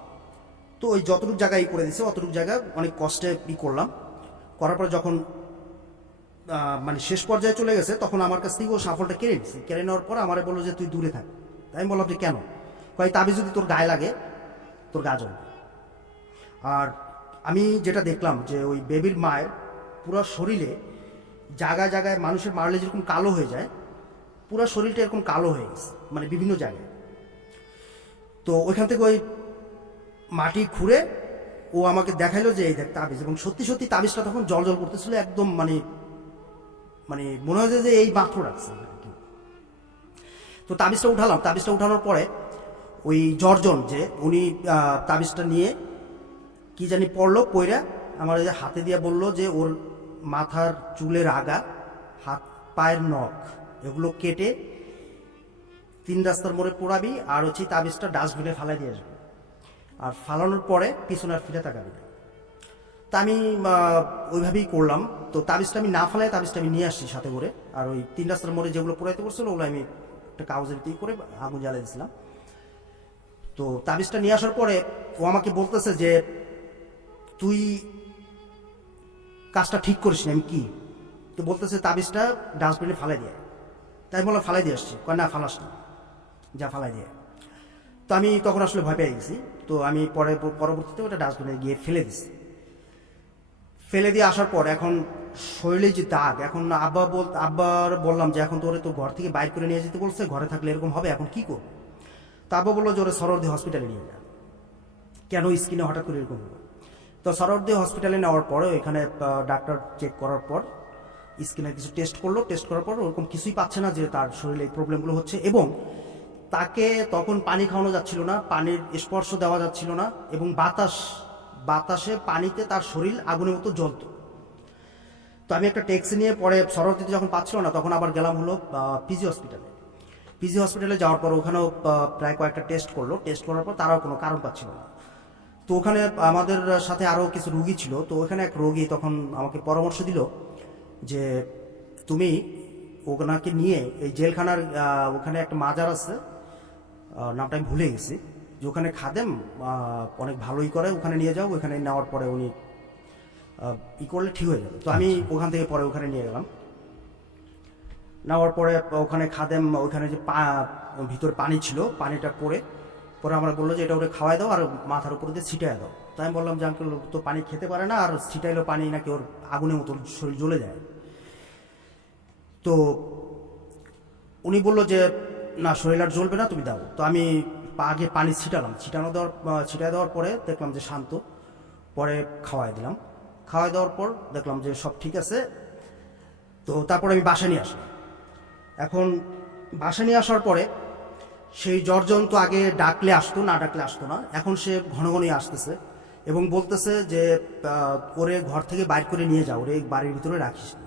তো ওই যতটুকু জায়গায় করে দিছে অতটুকু জায়গা অনেক কষ্টে করলাম। করার পরে যখন শেষ পর্যায়ে চলে গেছে, তখন আমার কাছ থেকে ও সাফলটা কেড়ে নিচ্ছে। কেড়ে নেওয়ার পর আমারে বললো যে তুই দূরে থাক। তাই আমি বললাম যে কেন? কয় তাবিজ যদি তোর গায়ে লাগে তোর গা জ্বলবে। আর আমি যেটা দেখলাম যে ওই বেবির মায়ের পুরো শরীরে জায়গায় জায়গায় মানুষের মারলে যেরকম কালো হয়ে যায়, পুরো শরীরটা এরকম কালো হয়ে গেছে, বিভিন্ন জায়গায়। তো ওইখান থেকে ওই মাটি খুঁড়ে ও আমাকে দেখাইলো যে এই দেখ তাবিজ। এবং সত্যি সত্যি তাবিজটা তখন জল করতেছিল, একদম মানে মনে হয় যে এই মাত্র রাখছে আর কি। তো তাবিজটা উঠালাম, তাবিজটা উঠানোর পরে ওই জর্জন যে উনি তাবিজটা নিয়ে কি জানি পড়লো, পইরা আমার এই যে হাতে দিয়ে বলল যে ওর মাথার চুলের আগা, হাত পায়ের নখ এগুলো কেটে 3 রাস্তার মোড়ে পোড়াবি, আর হচ্ছে তাবিজটা ডাস্টবিনে ফালাই দিয়ে আসবি, আর ফালানোর পরে পিছনে আর ফিরে তাকাবি না। তা আমি ওইভাবেই করলাম। তো তাবিজটা আমি না ফালাই তাবিজটা আমি নিয়ে আসছি সাথে করে, আর ওই 3 রাস্তার মোড়ে যেগুলো পোড়াইতে করছিল ওগুলো আমি একটা কাগজের ভিতরে করে আগুন জ্বালিয়ে দিয়েছিলাম। তো তাবিজটা নিয়ে আসার পরে ও আমাকে বলতেছে যে তুই কাজটা ঠিক করিস না। আমি কি? তো বলতেছে তাবিজটা ডাস্টবিনে ফালাই দিয়ে। তাই বললাম ফালাই দিয়ে আসছি। কয় না ফালাস না, যা ফালাই দিয়ে। তো আমি তখন আসলে ভয় পেয়ে গেছি। তো আমি পরবর্তীতে ওটা ডাস্টবিনে গিয়ে ফেলে দিছি। ফেলে দিয়ে আসার পর এখন শরীরে যে দাগ, এখন আব্বার বললাম যে এখন তো ওরে তো ঘর থেকে বাইর করে নিয়ে যেতে বলছে, ঘরে থাকলে এরকম হবে, এখন কি করবো? তো আব্বা বললো যে ওরে সরোয়ার্দী হসপিটালে নিয়ে যা, কেন স্কিনে হঠাৎ করে এরকম হলো। তো সরোয়ার্দী হসপিটালে নেওয়ার পরে এখানে ডাক্তার চেক করার পর স্কিনের কিছু টেস্ট করলো, টেস্ট করার পর ওরকম কিছুই পাচ্ছে না যে তার শরীরে এই প্রবলেমগুলো হচ্ছে, এবং তাকে তখন পানি খাওয়ানো যাচ্ছিল না, পানির স্পর্শ দেওয়া যাচ্ছিল না, এবং বাতাসে পানিতে তার শরীর আগুনের মতো জ্বলত। তো আমি একটা ট্যাক্সি নিয়ে পরে সরোয়ার্দীতে যখন পাচ্ছিল না তখন আবার গেলাম হলো পিজি হসপিটালে। পিজি হসপিটালে যাওয়ার পর ওখানেও প্রায় কয়েকটা টেস্ট করলো, টেস্ট করার পর তারাও কোনো কারণ পাচ্ছিল না। তো ওখানে আমাদের সাথে আরও কিছু রুগী ছিল। তো ওখানে এক রোগী তখন আমাকে পরামর্শ দিল যে তুমি ওনাকে নিয়ে এই জেলখানার ওখানে একটা মাজার আছে, নামটা আমি ভুলে গেছি, যে ওখানে খাদেম অনেক ভালোই করে, ওখানে নিয়ে যাও, ওখানে নেওয়ার পরে উনি ই করলে ঠিক হয়ে যাবে। তো আমি ওখান থেকে পরে ওখানে নিয়ে গেলাম। নেওয়ার পরে ওখানে খাদেম ওখানে যে ভিতরে পানি ছিল, পানিটা পরে আমরা বললো যে এটা ওটা খাওয়াই দাও আর মাথার উপর দিয়ে ছিটাই দাও। তাই আমি বললাম যে আঙ্কেল তো পানি খেতে পারে না, আর ছিটাইলেও পানি নাকি ওর আগুনের মতো শরীর জ্বলে যায়। তো উনি বললো যে না, শরীর আর জ্বলবে না, তুমি দাও। তো আমি আগে পানি ছিটাই দেওয়ার পরে দেখলাম যে শান্ত, পরে খাওয়াই দিলাম। খাওয়াই দেওয়ার পর দেখলাম যে সব ঠিক আছে। তো তারপরে আমি বাসায় নিয়ে আসলাম। এখন বাসায় নিয়ে আসার পরে সেই জর্জন তো আগে ডাকলে আসতো, না ডাকলে আসতো না, এখন সে ঘন ঘনই আসতেছে এবং বলতেছে যে ওরে ঘর থেকে বাইর করে নিয়ে যাও, ওরে বাড়ির ভিতরে রাখিস না।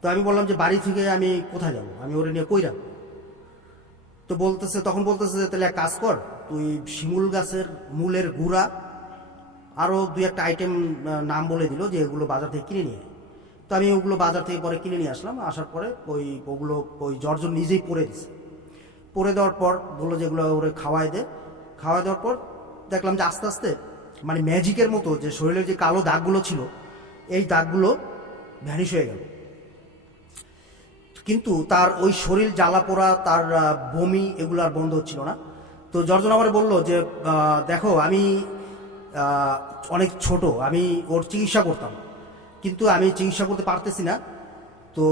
তো আমি বললাম যে বাড়ি থেকে আমি কোথায় যাবো, আমি ওরে নিয়ে কই রাখবো? তো তখন বলতেছে যে তাহলে এক কাজ কর, তুই শিমুল গাছের মূলের গুঁড়া আরও 2-1টা আইটেম নাম বলে দিল যে এগুলো বাজার থেকে কিনে নিয়ে। তো আমি ওগুলো বাজার থেকে পরে কিনে নিয়ে আসলাম। আসার পরে ওগুলো জর্জন নিজেই পরে দিছে। পরে দেওয়ার পর বললো যে এগুলো ওরে খাওয়াই দেওয়ার পর দেখলাম যে আস্তে আস্তে মানে ম্যাজিকের মতো যে শরীরের যে কালো দাগগুলো ছিল এই দাগগুলো ভ্যানিশ হয়ে গেল। কিন্তু তার ওই শরীর জ্বালা পোড়া, তার বমি এগুলো আর বন্ধ হচ্ছিল না। তো জর্জন আমার বললো যে দেখো আমি অনেক ছোট, আমি ওর চিকিৎসা করতাম, কিন্তু আমি চিকিৎসা করতে পারতেছি না, তো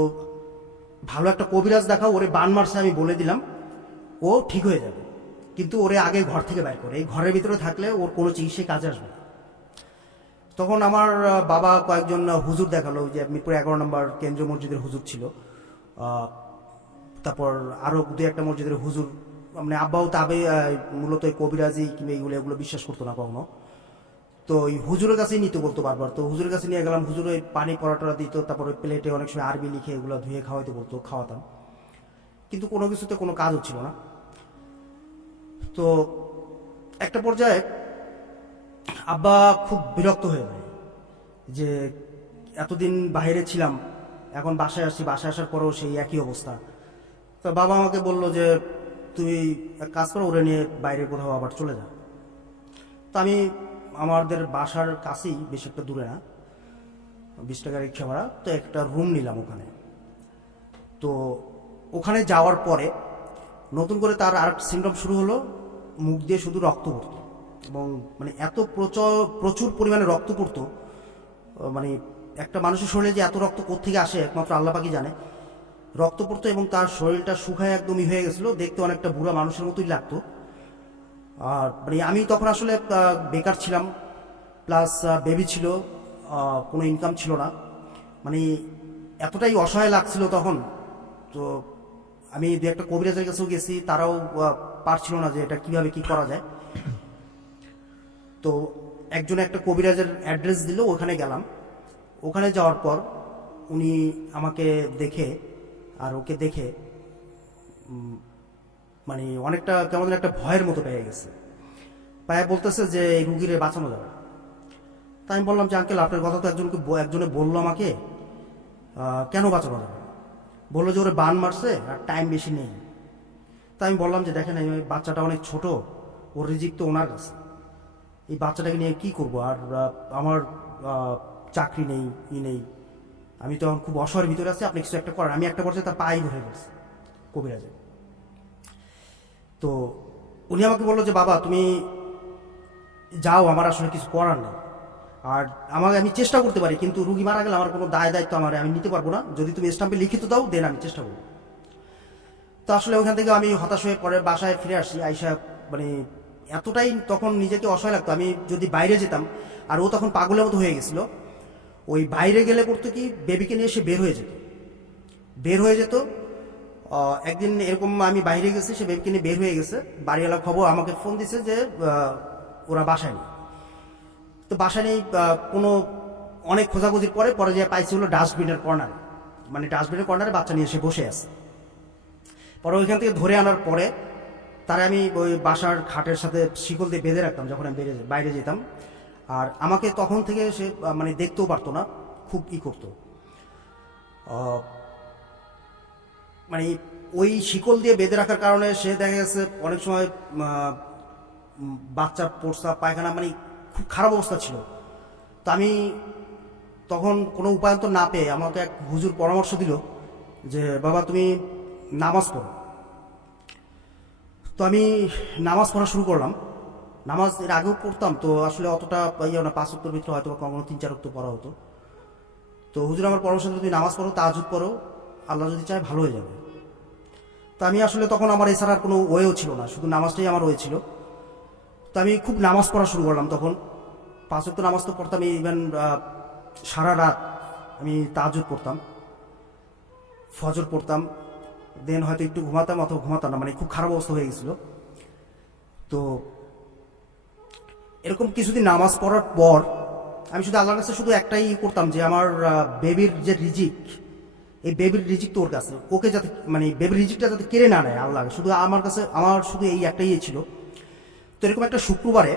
ভালো একটা কবিরাজ দেখাও, ওরে বান মারছে আমি বলে দিলাম, ও ঠিক হয়ে যাবে, কিন্তু ওরে আগে ঘর থেকে বাইর করে, এই ঘরের ভিতরে থাকলে ওর কোনো চিকিৎসায় কাজে আসবে না। তখন আমার বাবা কয়েকজন হুজুর দেখালো, যে মিরপুর 11 নম্বর কেন্দ্রীয় মসজিদের হুজুর ছিল, তারপর আরও 2-1টা মসজিদের হুজুর, মানে আব্বাও তবে মূলত কবিরাজি কিংবা এগুলো বিশ্বাস করতো না কখনো। তো ওই হুজুরের কাছেই নিতে বলতো বারবার। তো হুজুরের কাছে নিয়ে গেলাম, হুজুর ওই পানি পরাটা দিত, তারপর ওই প্লেটে অনেক সময় আরবি লিখে এগুলো ধুয়ে খাওয়াইতে বলতো, খাওয়াতাম, কিন্তু কোনো কিছুতে কোনো কাজ হচ্ছিল না। তো একটা পর্যায়ে আব্বা খুব বিরক্ত হয়ে যায় যে এতদিন বাইরে ছিলাম, এখন বাসায় আসছি, বাসায় আসার পরেও সেই একই অবস্থা। তো বাবা আমাকে বলল যে তুই এক কাজ করো, ওরে নিয়ে বাইরে কোথাও আবার চলে যা। তো আমি আমাদের বাসার কাছেই, বেশ একটা দূরে না, 20 টাকা রিক্সা ভাড়া, তো একটা রুম নিলাম ওখানে। তো ওখানে যাওয়ার পরে নতুন করে তার আর সিমটম শুরু হলো, মুখ দিয়ে শুধু রক্ত পড়তো, এবং মানে এত প্রচুর পরিমাণে রক্ত পড়তো, মানে একটা মানুষের শরীরে যে এত রক্ত কোত্থেকে আসে একমাত্র আল্লাহ পাকই জানে। রক্ত পড়তো এবং তার শরীরটা শুকায় একদমই হয়ে গেছিলো, দেখতে অনেকটা বুড়া মানুষের মতোই লাগতো। আর মানে আমি তখন আসলে বেকার ছিলাম, প্লাস বেবি ছিল, কোনো ইনকাম ছিল না, মানে এতটাই অসহায় লাগছিল তখন। তো আমি দু একটা কবিরাজের কাছেও গেছি, তারাও পারছিল না যে এটা কিভাবে কি করা যায়। তো একজন একটা কবিরাজের অ্যাড্রেস দিল, ওখানে গেলাম। ওখানে যাওয়ার পর উনি আমাকে দেখে, আর ওকে দেখে মানে অনেকটা কেমন একটা ভয়ের মতো পেয়ে গেছে। পায়ে বলতেছে যে এই রুগীরে বাঁচানো যাবে। তাই আমি বললাম যে আঙ্কেল, আপনার কথা তো একজনে বললো আমাকে, কেন বাঁচানো যাবে? বললো যে ওরে বান মারছে আর টাইম বেশি নেই। তাই আমি বললাম যে দেখেন, এই বাচ্চাটা অনেক ছোট, ওর রিজিক তো ওনার কাছে, এই বাচ্চাটাকে নিয়ে কি করব? আর আমার চাকরি নেই, নেই, আমি তো এখন খুব অসহায়ের ভিতরে আছি, আপনি কিছু একটা করেন। আমি একটা পর্যায়ে তার পায়ে ধরে গেছি কবিরাজে। তো উনি আমাকে বললো যে বাবা তুমি যাও, আমার আসলে কিছু করার নেই। আর আমি চেষ্টা করতে পারি, কিন্তু রুগী মারা গেলে আমার কোনো দায়িত্ব আমি নিতে পারবো না। যদি তুমি স্টাম্পে লিখিত দাও, দেন আমি চেষ্টা করবো। তো আসলে ওখান থেকে আমি হতাশ হয়ে পরে বাসায় ফিরে আসি। আইসা মানে এতটাই তখন নিজেকে অসহায় লাগতো। আমি যদি বাইরে যেতাম, আর ও তখন পাগলের মতো হয়ে গেছিল, ওই বাইরে গেলে করতো কি, বেবিকে নিয়ে সে বের হয়ে যেত। একদিন এরকম আমি বাইরে গেছি, সে বেবিকে নিয়ে বের হয়ে গেছে। বাড়িওয়ালা খবর আমাকে ফোন দিছে যে ওরা বাসায় নেই। তো বাসায় নেই, কোনো অনেক খোঁজাখুঁজির পরে যে পাইছি হলো ডাস্টবিনের কর্নারে, মানে ডাস্টবিনের কর্নারে বাচ্চা নিয়ে এসে বসে আছে। পরে ওইখান থেকে ধরে আনার পরে তারা আমি ওই বাসার খাটের সাথে শিকল দিয়ে বেঁধে রাখতাম যখন আমি বাইরে যেতাম। আর আমাকে তখন থেকে সে মানে দেখতেও পারতো না, খুব করতো। মানে ওই শিকল দিয়ে বেঁধে রাখার কারণে সে দেখা গেছে অনেক সময় বাচ্চার প্রস্রাব পায়খানা মানে খুব খারাপ অবস্থা ছিল। তো আমি তখন কোনো উপায়ন্তর না পেয়ে আমাকে এক হুজুর পরামর্শ দিল যে বাবা তুমি নামাজ পড়ো। তো আমি নামাজ পড়া শুরু করলাম। নামাজ এর আগেও পড়তাম, তো আসলে অতটা ইয়ে না, 5 ওয়াক্তের ভিতরে হয়তো কখনো 3-4 ওয়াক্ত পড়া হতো। তো হুজুর আমার পরামর্শ দিল তুমি নামাজ পড়ো, তাহাজ্জুদ পড়ো, আল্লাহ যদি চায় ভালো হয়ে যাবে। তো আমি আসলে তখন আমার এছাড়া আর কোনো ওয়েও ছিল না, শুধু নামাজটাই আমার ওয়ে ছিল। তো আমি খুব নামাজ পড়া শুরু করলাম। তখন 5 ওয়াক্ত নামাজ তো পড়তাম, ইভেন সারা রাত আমি তাহাজ্জুদ পড়তাম, ফজর পড়তাম, দেন হয়তো একটু ঘুমাতাম অথবা ঘুমাতাম না, মানে খুব খারাপ অবস্থা হয়ে গেছিল। তো এরকম কিছুদিন নামাজ পড়ার পর আমি শুধু আল্লাহর কাছে শুধু একটাই করতাম যে আমার বেবির যে রিজিক, এই বেবির রিজিক তো ওর কাছে, ওকে যাতে মানে বেবির রিজিকটা যাতে কেড়ে না নেয় আল্লাহ, শুধু আমার কাছে আমার শুধু এই একটাই ছিল। তো এরকম একটা শুক্রবারে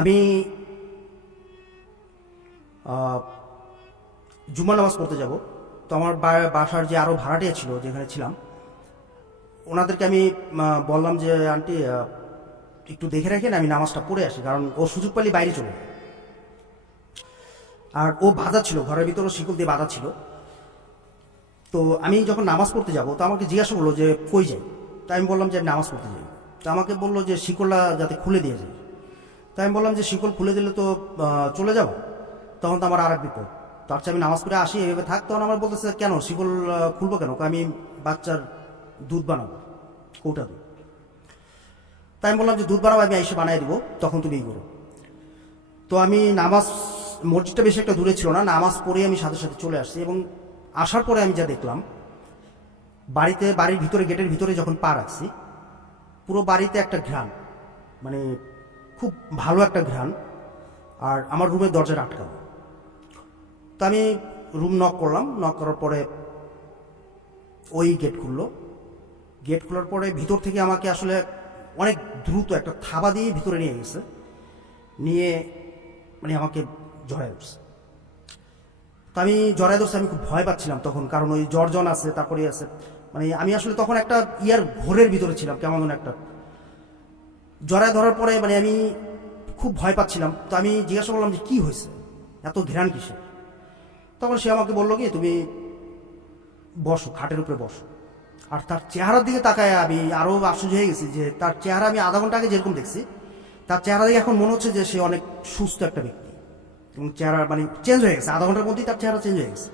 আমি জুম্মার নামাজ পড়তে যাব। তো আমার বাসার যে আরও ভাড়াটিয়া ছিল যেখানে ছিলাম, ওনাদেরকে আমি বললাম যে আন্টি একটু দেখে রাখেন, আমি নামাজটা পড়ে আসি, কারণ ও সুযোগ পেলে বাইরে চলে। আর ও বাধা ছিল, ঘরের ভিতরে শিকল দিয়ে বাধা ছিল। তো আমি যখন নামাজ পড়তে যাব, তো আমাকে জিজ্ঞাসা করলো যে কই যাই। তাই আমি বললাম যে আমি নামাজ পড়তে যাই। তো আমাকে বললো যে শিকলটা যাতে খুলে দিয়ে যায়। তাই আমি বললাম যে শিকল খুলে দিলে তো চলে যাব, তখন তো আমার আর এক বিপদ, তার চেয়ে আমি নামাজ পড়ে আসি, এভাবে থাক। তখন আমার বলতেছে কেন শিকল খুলবো কেন? আমি বাচ্চার দুধ বানাবো, কৌটা দুধ। তাই আমি বললাম যে দুধ বানাবো, আমি এসে বানিয়ে দিব, তখন তুমি করো। তো আমি নামাজ, মসজিদটা বেশি একটা দূরে ছিল না, নামাজ পড়ে আমি সাথে সাথে চলে আসছি। এবং আসার পরে আমি যা দেখলাম, বাড়ির ভিতরে, গেটের ভিতরে যখন পা রাখছি, পুরো বাড়িতে একটা ঘ্রাণ, মানে খুব ভালো একটা ঘ্রাণ। আর আমার রুমের দরজাটা আটকানো। তো আমি রুম নক করলাম, নক করার পরে ওই গেট খুললো। গেট খোলার পরে ভিতর থেকে আমাকে আসলে অনেক দ্রুত একটা থাবা দিয়ে ভিতরে নিয়ে গেছে, নিয়ে মানে আমাকে জড়ায় ধরছে। তো আমি জড়ায় ধরছে, আমি খুব ভয় পাচ্ছিলাম তখন, কারণ ওই জন আছে, তারপরে আছে, মানে আমি আসলে তখন একটা ঘোরের ভিতরে ছিলাম, কেমন একটা। জড়ায় ধরার পরে মানে আমি খুব ভয় পাচ্ছিলাম। তো আমি জিজ্ঞাসা করলাম যে কি হয়েছে, এত ঘৃণা কিসে? তখন সে আমাকে বললো কি তুমি বসো, খাটের উপরে বসো। আর তার চেহারার দিকে তাকায় আমি আরো আশ্চর্য হয়ে গেছি যে তার চেহারা আমি আধা ঘন্টা আগে যেরকম দেখছি, তার চেহারা দেখে এখন মনে হচ্ছে যে সে অনেক সুস্থ একটা ব্যক্তি, এবং চেহারা মানে চেঞ্জ হয়ে গেছে, আধা ঘন্টার মধ্যেই তার চেহারা চেঞ্জ হয়ে গেছে।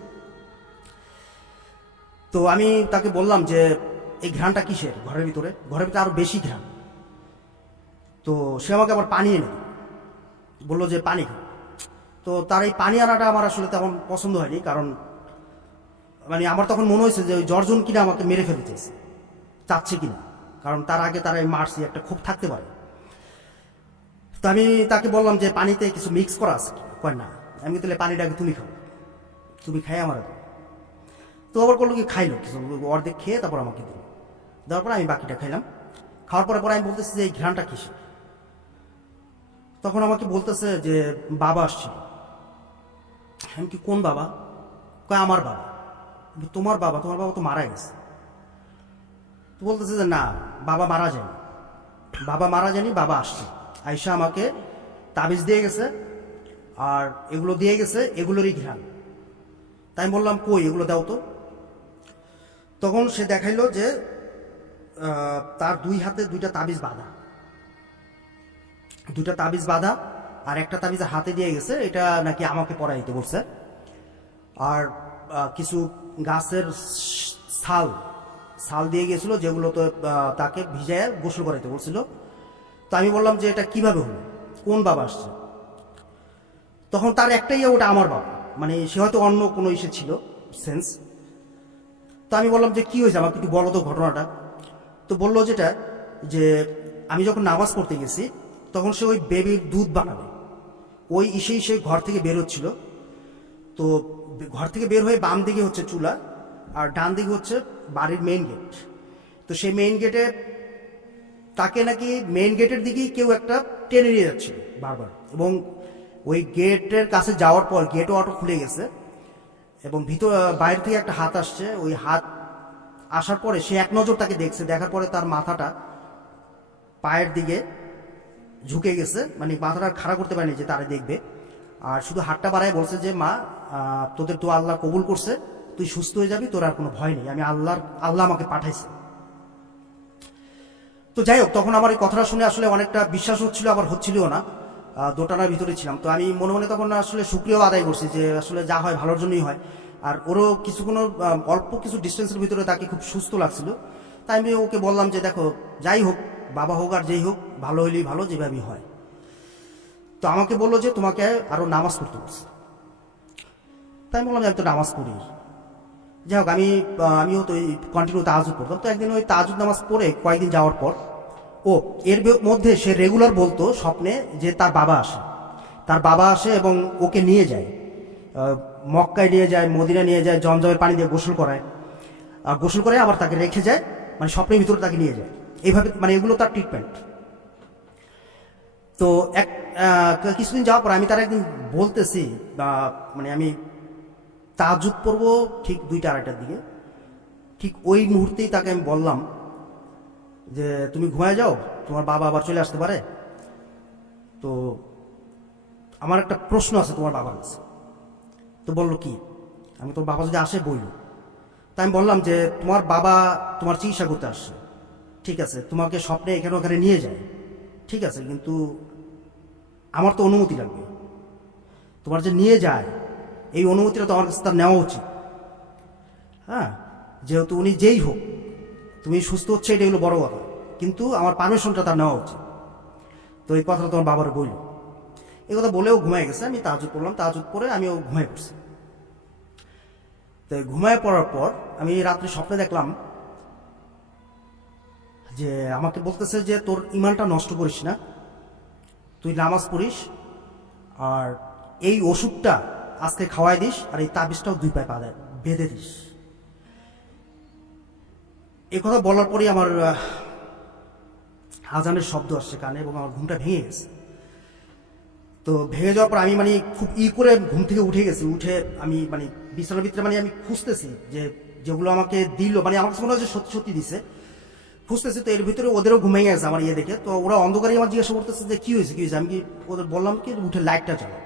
তো আমি তাকে বললাম যে এই ঘ্রাণটা কিসের? ঘরের ভিতরে আরো বেশি ঘ্রাণ। তো সে আমাকে আবার পানি এনে বললো যে পানি খাও। তো তার এই পানি আনাটা আমার আসলে তেমন পছন্দ হয়নি, কারণ মানে আমার তখন মনে হয়েছে যে ওই জর্জন কিনা আমাকে মেরে ফেলতে চাইছে, চাচ্ছে কিনা, কারণ তার আগে তারা মারছি, একটা ক্ষোভ থাকতে পারে। তো আমি তাকে বললাম যে পানিতে কিছু মিক্স করা আছে কি? কয় না। আমি তাহলে পানিটাকে তুমি খাও, তুমি খাই আমার দাও। তো আবার করলো কি, খাইলো কিছু অর্ধেক খেয়ে তারপর আমাকে দিল, দেওয়ার পর আমি বাকিটা খাইলাম। খাওয়ার পরে পরে আমি বলতেছি যে এই ঘ্রাণটা কিসের? তখন আমাকে বলতেছে যে বাবা আসছিল। আমি কি কোন বাবা? কয় আমার বাবা। তোমার বাবা? তোমার বাবা তো মারা গেছে। তো বলতেছে যে না, বাবা মারা যায়নি, বাবা মারা যায়নি, বাবা আসছে, আয়শা আমাকে তাবিজ দিয়ে গেছে আর এগুলো দিয়ে গেছে, এগুলোরই ঘ্রাণ। তাই আমি বললাম কই এগুলো দাও তো। তখন সে দেখাইলো যে তার দুই হাতে দুইটা তাবিজ বাঁধা, দুইটা তাবিজ বাঁধা, আর একটা তাবিজ হাতে দিয়ে গেছে, এটা নাকি আমাকে পরাইতে বলছে। আর কিছু গাছের ছাল ছাল দিয়ে গেছিল, যেগুলো তো তাকে ভিজায় গোসল করাইতে বলছিল। তো আমি বললাম যে এটা কিভাবে হলো, কোন বাবা আসছে? তখন তার একটাই, ওটা আমার বাবা, মানে সে হয়তো অন্য কোনো ইসে ছিল সেন্স। তো আমি বললাম যে কি হয়েছে, আমাকে একটু বলো তো ঘটনাটা। তো বললো যেটা, যে আমি যখন নামাজ পড়তে গেছি তখন সে ওই বেবির দুধ বানাবে, ওই ইসেই সে ঘর থেকে বের হচ্ছিল। তো ঘর থেকে বের হয়ে বাম দিকে হচ্ছে চুলা, আর ডান দিকে হচ্ছে বাড়ির মেইন গেট। তো সেই মেইন গেটে তাকে নাকি মেইন গেটের দিকেই কেউ একটা টেনে নিয়ে যাচ্ছিল বারবার, এবং ওই গেটের কাছে যাওয়ার পর গেটও অটো খুলে গেছে, এবং ভিতর বাইরে থেকে একটা হাত আসছে। ওই হাত আসার পরে সে এক নজর তাকে দেখছে, দেখার পরে তার মাথাটা পায়ের দিকে ঝুঁকে গেছে, মানে মাথাটা খাড়া করতে পারেনি যে তারা দেখবে, আর শুধু হাতটা বাড়ায় বলছে যে মা, তোদের তো আল্লাহ কবুল করছে, তুই সুস্থ হয়ে যাবি, তোর আর কোনো ভয় নেই, আমি আল্লাহ আমাকে পাঠাইছে। তো যাই হোক, তখন আমার এই কথাটা শুনে আসলে অনেকটা বিশ্বাস হচ্ছিল, আবার হচ্ছিলও না, দোটানার ভিতরে ছিলাম। তো আমি মনে মনে তখন আসলে শুকরিয়াও আদায় করছি যে আসলে যা হয় ভালোর জন্যই হয়। আর ওরও কোনো অল্প কিছু ডিস্টেন্সের ভিতরে তাকে খুব সুস্থ লাগছিল। তাই আমি ওকে বললাম যে দেখো, যাই হোক, বাবা হোক আর যেই হোক, ভালো হইলেই ভালো, যেভাবেই হয়। তো আমাকে বললো যে তোমাকে আরো নামাজ পড়তে বলছে। তাই আমি বললাম যে আমি তো নামাজ পড়ি। যাই হোক, আমিও তো কন্টিনিউ তাহাজুদ পড়তাম। তো একদিন ওই তাহাজুদ নামাজ পড়ে কয়েকদিন যাওয়ার পর, এর মধ্যে সে রেগুলার বলতো স্বপ্নে যে তার বাবা আসে, তার বাবা আসে এবং ওকে নিয়ে যায়, মক্কায় নিয়ে যায়, মদিনা নিয়ে যায়, জমজমের পানি দিয়ে গোসল করায়, গোসল করে আবার তাকে রেখে যায়, মানে স্বপ্নের ভিতরে তাকে নিয়ে যায়, এইভাবে, মানে এগুলো তার ট্রিটমেন্ট। তো কিছুদিন যাওয়ার পর আমি তার একদিন বলতেছি, মানে আমি তাহাজ্জুদ পড়ব ঠিক 2টা-2:30টার দিকে, ঠিক ওই মুহূর্তেই তাকে আমি বললাম যে তুমি ঘুমায় যাও, তোমার বাবা আবার চলে আসতে পারে, তো আমার একটা প্রশ্ন আছে তোমার বাবার কাছে। তো বললো কি? আমি তোর বাবা যদি আসে বইল। তাই আমি বললাম যে তোমার বাবা তোমার চিকিৎসা করতে আসছে, ঠিক আছে, তোমাকে স্বপ্নে এখানে ওখানে নিয়ে যায়, ঠিক আছে, কিন্তু আমার তো অনুমতি লাগবে, তোমার যে নিয়ে যায় এই অনুমতিটা তো আমার কাছে তার নেওয়া উচিত। হ্যাঁ, যেহেতু উনি যেই হোক, তুমি সুস্থ হচ্ছে এটা হলো বড় কথা, কিন্তু আমার পারমিশনটা তার নেওয়া উচিত। তো এই কথাটা তোমার বাবার বলল। এই কথা বলেও ঘুমায় গেছে। আমি তাহাজ্জুদ পড়লাম, তাহাজ্জুদ পড়ে আমিও ঘুমায় পড়ছি। তো ঘুমায় পড়ার পর আমি রাত্রে স্বপ্নে দেখলাম যে আমাকে বলতেছে যে তোর ইমানটা নষ্ট করিস না, তুই নামাজ পড়িস, আর এই ওষুধটা আজকে খাওয়াই দিস, আর এই তাবিজটাও 2 পায়ে পা বেঁধে দিস। এই কথা বলার পরেই আমার আজানের শব্দ আসছে কানে, এবং আমার ঘুমটা ভেঙে গেছে। তো ভেঙে যাওয়ার পর আমি মানে খুব করে ঘুম থেকে উঠে গেছি। উঠে আমি মানে বিছানার ভিতরে মানে আমি খুঁজতেছি যে যেগুলো আমাকে দিল, মানে আমার কাছে মনে হয় যে সত্যি সত্যি দিছে, খুঁজতেছি। তো এর ভিতরে ওদেরও ঘুমিয়ে গেছে আমার দেখে। তো ওরা অন্ধকারে আমার জিজ্ঞাসা করতেছে যে কি হয়েছে কি হয়েছে। আমি কি ওদের বললাম কি উঠে লাইটটা জ্বালাও।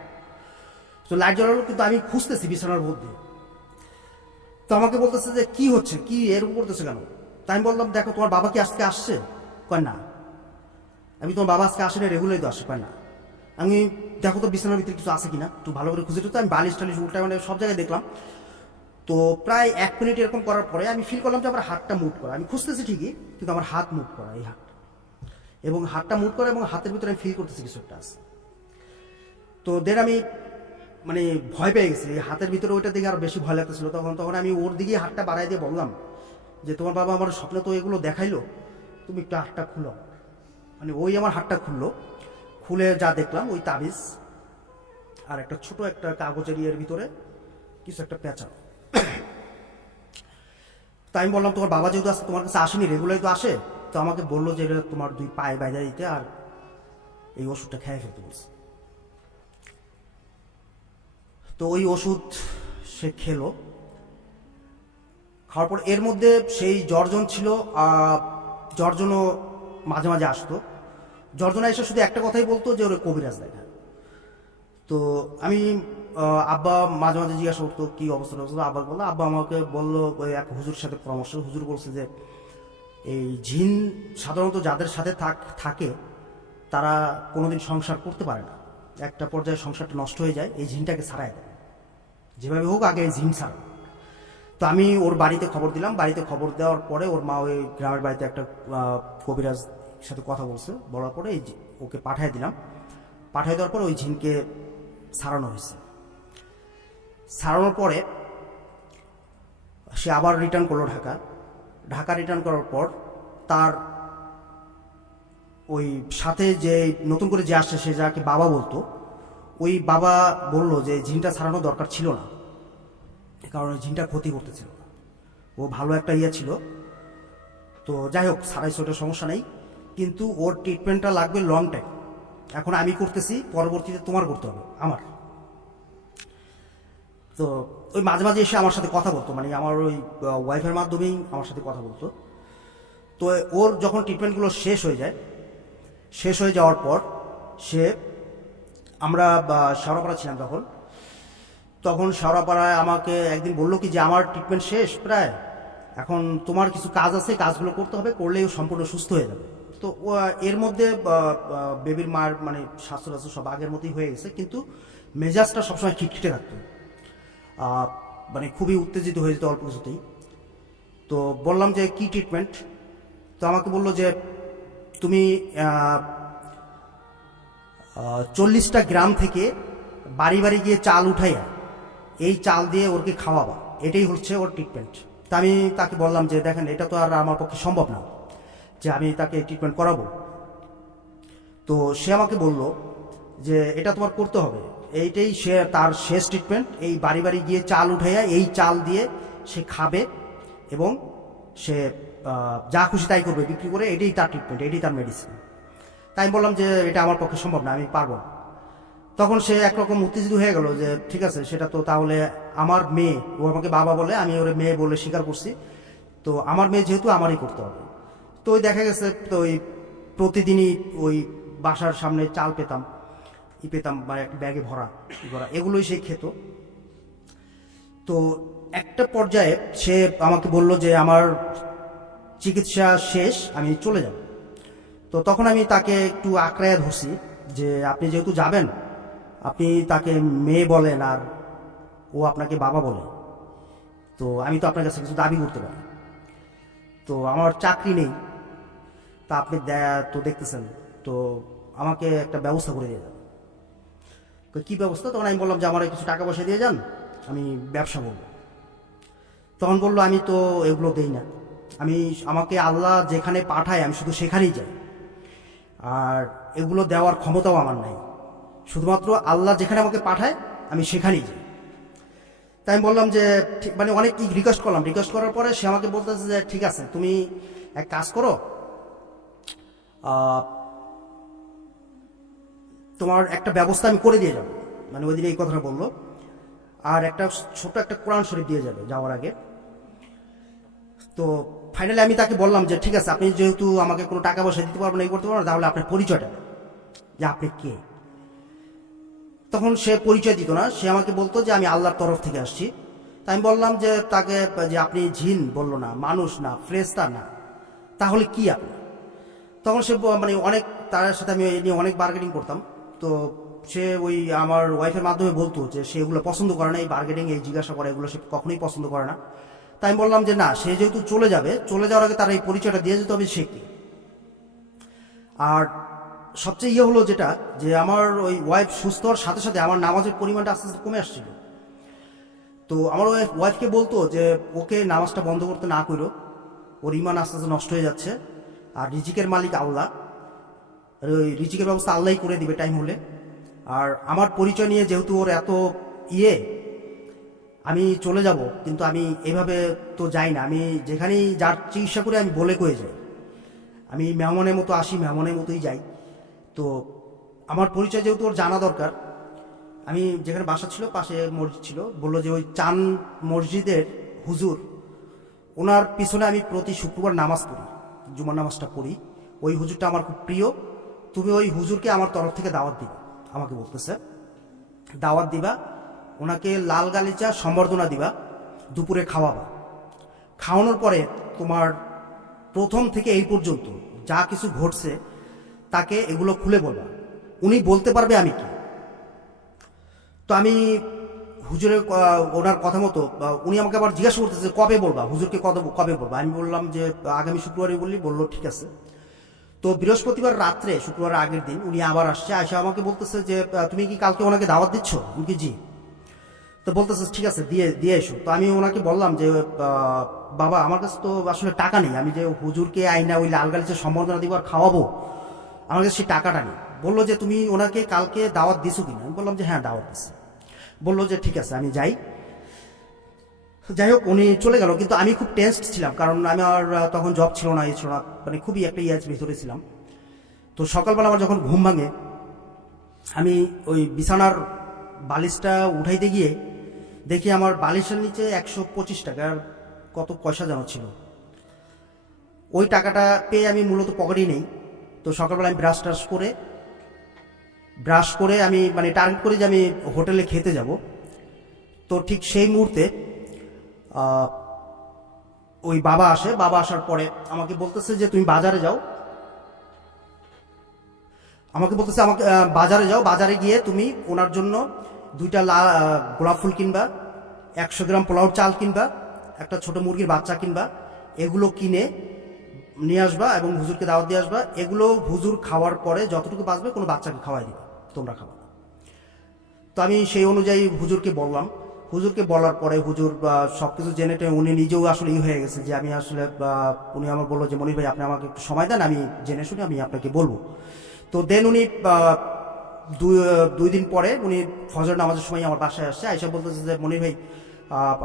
তো লাইট জ্বালালো, কিন্তু আমি খুঁজতেছি বিছানার মধ্যে। তো আমাকে বলতেছে যে কি হচ্ছে, কি এরকম করতেছে কেন? তাই আমি বললাম দেখো, তোমার বাবা কি আজকে আসছে? কয় না। আমি তোমার বাবা আজকে আসে না, রেগুলারই তো আসে। কয় না। আমি দেখো তো বিছানার ভিতরে কিছু আছে কিনা, একটু ভালো করে খুঁজে। তো আমি বালিশ টালিশ উল্টায় মানে সব জায়গায় দেখলাম। তো প্রায় 1 মিনিট এরকম করার পরে আমি ফিল করলাম যে আমার হাতটা মুভ করা। আমি খুঁজতেছি ঠিকই, কিন্তু আমার হাত মুভ করা, এই হাতটা, এবং হাতটা মুভ করা, এবং হাতের ভিতরে আমি ফিল করতেছি কিছু একটা আছে। তো দেন আমি মানে ভয় পেয়ে গেছি, এই হাতের ভিতরে ওইটা দেখে আর বেশি ভয় লাগতেছিল। তখন আমি ওর দিকে হাতটা বাড়াই দিয়ে বললাম যে তোমার বাবা আমার স্বপ্নে তো এগুলো দেখাইলো, তুমি একটু হাতটা খুলো। মানে ওই আমার হাতটা খুললো, খুলে যা দেখলাম ওই তাবিজ আর একটা ছোট একটা কাগজের ইয়ের ভিতরে কিছু একটা পেঁচা। তাই আমি বললাম তোমার বাবা যেহেতু আসছে, তোমার কাছে আসেনি, রেগুলারই তো আসে, তো আমাকে বললো যে এটা তোমার 2 পায়ে বাইজা দিতে আর এই ওষুধটা খেয়ে ফেলতে বলছে। তো ওই ওষুধ সে খেলো, খাওয়ার পর এর মধ্যে সেই জর্জন ছিল, জর্জনও মাঝে মাঝে আসতো। জর্জনা এসে শুধু একটা কথাই বলতো যে ওরে কবিরাজ দেখা। তো আমি আব্বা মাঝে মাঝে জিজ্ঞাসা করতো কি অবস্থা অবস্থা, আব্বা বললো, আব্বা আমাকে বললো ওই এক হুজুর সাথে পরামর্শ, হুজুর বলছে যে এই জিন সাধারণত যাদের সাথে থাকে তারা কোনোদিন সংসার করতে পারে না, একটা পর্যায়ে সংসারটা নষ্ট হয়ে যায়, এই জিনটাকে ছাড়াই দেয়, যেভাবে হোক আগে এই জিন ছাড়া। তো আমি ওর বাড়িতে খবর দিলাম, বাড়িতে খবর দেওয়ার পরে ওর মা ওই গ্রামের বাড়িতে একটা কবিরাজ সাথে কথা বলছে, বলার পরে এই ওকে পাঠিয়ে দিলাম। পাঠিয়ে দেওয়ার পরে ওই জিনকে ছাড়ানো হয়েছে। ছাড়ানোর পরে সে আবার রিটার্ন করলো ঢাকা রিটার্ন করার পর তার ওই সাথে যে নতুন করে যে আসছে সে যাকে বাবা বলতো, ওই বাবা বলল যে জিনটা ছাড়ানো দরকার ছিল না, কারণ ওই জিনটা ক্ষতি করতেছিল না, ও ভালো একটা ইয়ে ছিল। তো যাই হোক ছাড়াইছে, ওটা সমস্যা নেই, কিন্তু ওর ট্রিটমেন্টটা লাগবে লং টাইম। এখন আমি করতেছি, পরবর্তীতে তোমার করতে হবে আমার। তো ওই মাঝে মাঝে এসে আমার সাথে কথা বলতো, মানে আমার ওই ওয়াইফের মাধ্যমেই আমার সাথে কথা বলতো। তো ওর যখন ট্রিটমেন্টগুলো শেষ হয়ে যাওয়ার পর সে, আমরা শেওড়াপাড়া ছিলাম তখন শেওড়াপাড়ায় আমাকে একদিন বললো কি যে আমার ট্রিটমেন্ট শেষ প্রায়, এখন তোমার কিছু কাজ আছে, কাজগুলো করতে হবে, করলেই সম্পূর্ণ সুস্থ হয়ে যাবে। তো এর মধ্যে বেবির মার মানে স্বাস্থ্য টাস্থ্য সব আগের মতোই হয়ে গেছে, কিন্তু মেজাজটা সবসময় খিটখিটে থাকতো, মানে খুবই উত্তেজিত হয়ে যেত অল্প কিছুতেই। তো বললাম যে কি ট্রিটমেন্ট, তো আমাকে বললো যে তুমি 40টা গ্রাম থেকে বাড়ি বাড়ি গিয়ে চাল উঠাইয়া এই চাল দিয়ে ওরকে খাওয়াবা, এটাই হচ্ছে ওর ট্রিটমেন্ট। তা আমি তাকে বললাম যে দেখেন এটা তো আর আমার পক্ষে সম্ভব না যে আমি তাকে ট্রিটমেন্ট করাবো। তো সে আমাকে বলল যে এটা তোমার করতে হবে, এইটাই সে তার শেষ ট্রিটমেন্ট, এই বাড়ি বাড়ি গিয়ে চাল উঠাইয়া এই চাল দিয়ে সে খাবে এবং সে যা খুশি তাই করবে বিক্রি করে, এটাই তার ট্রিটমেন্ট, এটাই তার মেডিসিন। তাই আমি বললাম যে এটা আমার পক্ষে সম্ভব না, আমি পারবো না। তখন সে একরকম উত্তেজিত হয়ে গেল যে ঠিক আছে, সেটা তো তাহলে আমার মেয়ে, ও আমাকে বাবা বলে, আমি ওর মেয়ে বলে স্বীকার করছি, তো আমার মেয়ে যেহেতু আমারই করতে হবে। তো ওই দেখা গেছে তো ওই প্রতিদিনই ওই বাসার সামনে চাল পেতাম মানে একটা ব্যাগে ভরা এগুলোই সে খেত। তো একটা পর্যায়ে সে আমাকে বলল যে আমার চিকিৎসা শেষ, আমি চলে যাব। তো তখন আমি তাকে একটু আঁকড়ায় ধরছি যে আপনি যেহেতু যাবেন, আপনি তাকে মেয়ে বলেন আর ও আপনাকে বাবা বলে, তো আমি তো আপনার কাছে কিছু দাবি করতে পারি, তো আমার চাকরি নেই, তা আপনি তো দেখতেছেন, তো আমাকে একটা ব্যবস্থা করে দিয়ে যান। কি ব্যবস্থা? তখন আমি বললাম যে আমার কিছু টাকা পয়সা দিয়ে যান, আমি ব্যবসা করব। তখন বললো আমি তো এগুলো দেই না, আমাকে আল্লাহ যেখানে পাঠায় আমি শুধু সেখানেই যাই, আর এগুলো দেওয়ার ক্ষমতাও আমার নাই, শুধুমাত্র আল্লাহ যেখানে আমাকে পাঠায় আমি সেখানেই যাই। তাই আমি বললাম যে মানে অনেক কি রিকোয়েস্ট করার পরে সে আমাকে বলতেছে যে ঠিক আছে তুমি এক কাজ করো, তোমার একটা ব্যবস্থা আমি করে দিয়ে যাবো, মানে ওই দিন এই কথাটা বললো, আর একটা ছোট একটা কোরআন শরীফ দিয়ে যাবে যাওয়ার আগে। তো ফাইনালি আমি তাকে বললাম যে ঠিক আছে, আপনি যেহেতু আমাকে কোনো টাকা পয়সা দিতে পারবেন না, এই করতে পারবেন না, তাহলে আপনার পরিচয়টা যে আপনি কে। তখন সে পরিচয় দিত না, সে আমাকে বলতো যে আমি আল্লাহর তরফ থেকে আসছি। তাই আমি বললাম যে তাকে যে আপনি জিন বললো না, মানুষ না, ফেরেশতা না, তাহলে কি আপনি? তখন সে মানে অনেক, তার সাথে আমি এই নিয়ে অনেক বার্গেনিং করতাম। তো সে ওই আমার ওয়াইফের মাধ্যমে বলতো যে সে এগুলো পছন্দ করে না, এই বার্গেনিং, এই জিজ্ঞাসা করা, এগুলো সে কখনোই পছন্দ করে না। তাই আমি বললাম যে না, সে যেহেতু চলে যাওয়ার আগে তার এই পরিচয়টা দিয়ে যেতে হবে সে কি। আর সবচেয়ে হলো যেটা যে আমার ওই ওয়াইফ সুস্থ হওয়ার সাথে সাথে আমার নামাজের পরিমাণটা আস্তে আস্তে কমে আসছিল। তো আমার ওয়াইফকে বলতো যে ওকে নামাজটা বন্ধ করতে না করো, ওর ইমান আস্তে আস্তে নষ্ট হয়ে যাচ্ছে, আর রিজিকের মালিক আল্লাহ, ওই রিজিকের ব্যবস্থা আল্লাহই করে দিবে টাইম হলে। আর আমার পরিচয় নিয়ে যেহেতু ওর এত আমি চলে যাব, কিন্তু আমি এভাবে তো যাই না, আমি যেখানেই যার চিকিৎসা করে আমি বলে কয়ে যাই, আমি মেহমানের মতো আসি, মেহমানের মতোই যাই। তো আমার পরিচয় যেহেতু ওর জানা দরকার, আমি যেখানে বাসা ছিল পাশে মসজিদ ছিল, বললো যে ওই চান মসজিদের হুজুর, ওনার পিছনে আমি প্রতি শুক্রবার নামাজ পড়ি, জুমার নামাজটা পড়ি, ওই হুজুরটা আমার খুব প্রিয়, তুমি ওই হুজুরকে আমার তরফ থেকে দাওয়াত দিবা। আমাকে বলতেছে দাওয়াত দিবা, ওনাকে লাল গালিচা সম্বর্ধনা দিবা, দুপুরে খাওয়াবা, খাওয়ানোর পরে তোমার প্রথম থেকে এই পর্যন্ত যা কিছু ঘটছে তাকে এগুলো খুলে বলবা, উনি বলতে পারবে আমি কি। তো আমি হুজুরের ওনার কথা মতো উনি আমাকে আবার জিজ্ঞাসা করতেছে কবে বলবা, হুজুরকে কবে বলবা। আমি বললাম যে আগামী শুক্রবারই বললি। বললো ঠিক আছে। তো বৃহস্পতিবার রাত্রে, শুক্রবারের আগের দিন উনি আবার আসছে, আসে আমাকে বলতেছে যে তুমি কি কালকে ওনাকে দাওয়াত দিচ্ছ? আমি কি জি। তো বলতেছে ঠিক আছে, দিয়ে এসো। তো আমি ওনাকে বললাম যে বাবা আমার কাছে তো আসলে টাকা নেই, আমি যে হুজুরকে আইনা ওই লাল গালিচে সম্বর্ধনা দিব আর খাওয়াবো, আমার কাছে সেই টাকাটা নেই। বললো যে তুমি ওনাকে কালকে দাওয়াত দিছো কিনা? আমি বললাম যে হ্যাঁ দাওয়াত দিচ্ছি। বললো যে ঠিক আছে আমি যাই। যাই হোক, উনি চলে গেল, কিন্তু আমি খুব টেনসড ছিলাম, কারণ আমার তখন জব ছিল না, ছিল না, মানে খুবই একটা ভিতরে ছিলাম। তো সকালবেলা আমার যখন ঘুম ভাঙে, আমি ওই বিছানার বালিশটা উঠাইতে গিয়ে দেখি আমার বালিশের নিচে 125 টাকার কত পয়সা যেন ছিল। ওই টাকাটা পেয়ে আমি মূলত পকেটেই নেই। তো সকালবেলা আমি ব্রাশ করে আমি মানে টার্গেট করি যে আমি হোটেলে খেতে যাব। তো ঠিক সেই মুহূর্তে ওই বাবা আসে, বাবা আসার পরে আমাকে বলতেছে যে তুমি বাজারে যাও, আমাকে বাজারে গিয়ে তুমি ওনার জন্য 2টা গোলাপ ফুল কিনবা, 100 গ্রাম পোলাওর চাল কিনবা, একটা ছোট মুরগির বাচ্চা কিনবা, এগুলো কিনে নিয়ে আসবা এবং হুজুরকে দাওয়াত দিয়ে আসবা। এগুলো হুজুর খাওয়ার পরে যতটুকু বাঁচবে কোনো বাচ্চাকে খাওয়াই দিবা, তোমরা খাবা। তো আমি সেই অনুযায়ী হুজুরকে বললাম। হুজুরকে বলার পরে হুজুর সবকিছু জেনে উনি নিজেও আসলে হয়ে গেছে যে আমি আসলে উনি আমার বললো যে মনির ভাই আপনি আমাকে একটু সময় দেন, আমি জেনে শুনে আমি আপনাকে বলবো। তো দেন উনি 2 দিন পরে উনি ফজর নামাজের সময় আমার বাসায় আসছে, আইসা বলতেছে যে মনির ভাই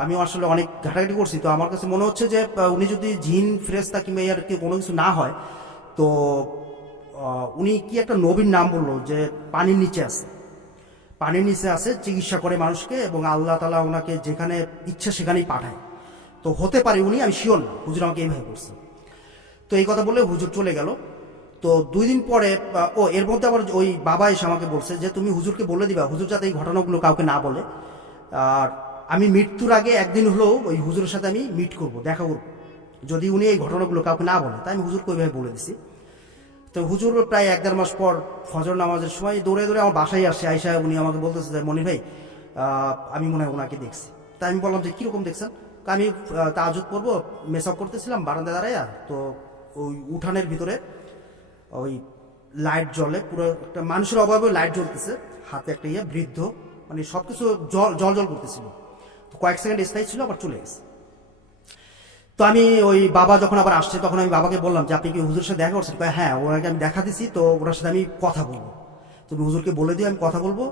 আমি আসলে অনেক ঘাটাঘাটি করছি, তো আমার কাছে মনে হচ্ছে যে উনি যদি জিন ফেরেশতা কিংবা আর কি কোনো কিছু না হয়, তো উনি কি একটা নবীর নাম বললো যে পানির নিচে আছে, চিকিৎসা করে মানুষকে, এবং আল্লাহ তাআলা ওনাকে যেখানে ইচ্ছা সেখানেই পাঠায়। তো হতে পারে উনি, আমি শিওর না, হুজুর আমাকে এইভাবে বলছে। তো এই কথা বলে হুজুর চলে গেল। তো 2 দিন পরে এর মধ্যে আবার ওই বাবা এসে আমাকে বলছে যে তুমি হুজুরকে বলে দিবা, হুজুর যাতে এই ঘটনাগুলো কাউকে না বলে, আর আমি মৃত্যুর আগে একদিন হলেও ওই হুজুরের সাথে আমি মিট করব, দেখা করব, যদি উনি এই ঘটনাগুলো কাউকে না বলে। তাই আমি হুজুরকে ওইভাবে বলে দিছি। তো হুজুর প্রায় 1-1.5 মাস পর ফজর নামাজের সময় দৌড়ে আমার বাসায় আসে, আইসা উনি আমাকে বলতেছে যে মনির ভাই আমি মনে হয় ওনাকে দেখছি। তাই আমি বললাম যে কিরকম দেখছেন? আমি তাহাজ্জুদ পড়বো, মেসআপ করতেছিলাম বারান্দায় দাঁড়াইয়া, তো ওই উঠানের ভিতরে ওই লাইট জ্বলে, পুরো একটা মানুষের অভাবে লাইট জ্বলতেছে, হাতে একটা বৃদ্ধ, মানে সবকিছু জল করতেছিল। তো কয়েক সেকেন্ড স্থায়ী ছিল, আবার চলে গেছে। তো আমি ওই বাবা যখন আবার আসছে, তখন আমি বাবাকে বললাম যে আপনি কি হুজুরের সাথে দেখা করছেন? হ্যাঁ, ওনাকে আমি দেখা দিছি, তো ওনার সাথে আমি কথা বলবো, তুমি হুজুরকে বলে দিও আমি কথা বলবো,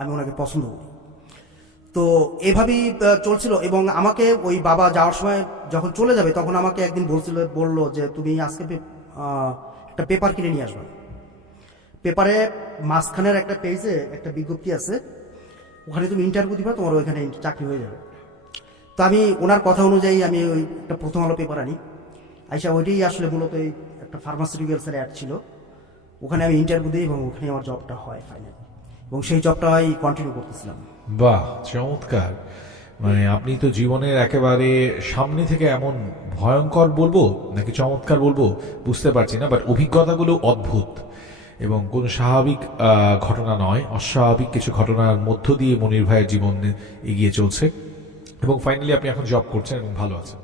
আমি ওনাকে পছন্দ করি। তো এভাবেই চলছিল। এবং আমাকে ওই বাবা যাওয়ার সময় যখন চলে যাবে, তখন আমাকে একদিন বললো যে তুমি আজকে একটা পেপার কিনে নিয়ে আসবে। পেপারে মাঝখানের একটা পেজে একটা বিজ্ঞপ্তি আছে, ওখানে তুমি ইন্টারভিউ দিবা, তোমার ওইখানে চাকরি হয়ে যাবে। তো আমি ওনার কথা অনুযায়ী আমি ওই একটা প্রথম আলো পেপার আনি, আইসা ওইটাই আসলে মূলত এই একটা ফার্মাসিউটিক্যালসের অ্যাড ছিল, ওখানে আমি ইন্টারভিউ দিই এবং ওখানে আমার জবটা হয় ফাইনালি, এবং সেই জবটাই কন্টিনিউ করতেছিলাম। বাহ, চমৎকার। মানে আপনি তো জীবনের একেবারে সামনে থেকে এমন ভয়ঙ্কর বলবো নাকি চমৎকার বলবো বুঝতে পারছি না, বাট অভিজ্ঞতাগুলো অদ্ভুত এবং কোন স্বাভাবিক ঘটনা নয়, অস্বাভাবিক কিছু ঘটনার মধ্য দিয়ে মনির ভাইয়ের জীবন এগিয়ে চলছে এবং ফাইনালি আপনি এখন জব করছেন এবং ভালো আছেন।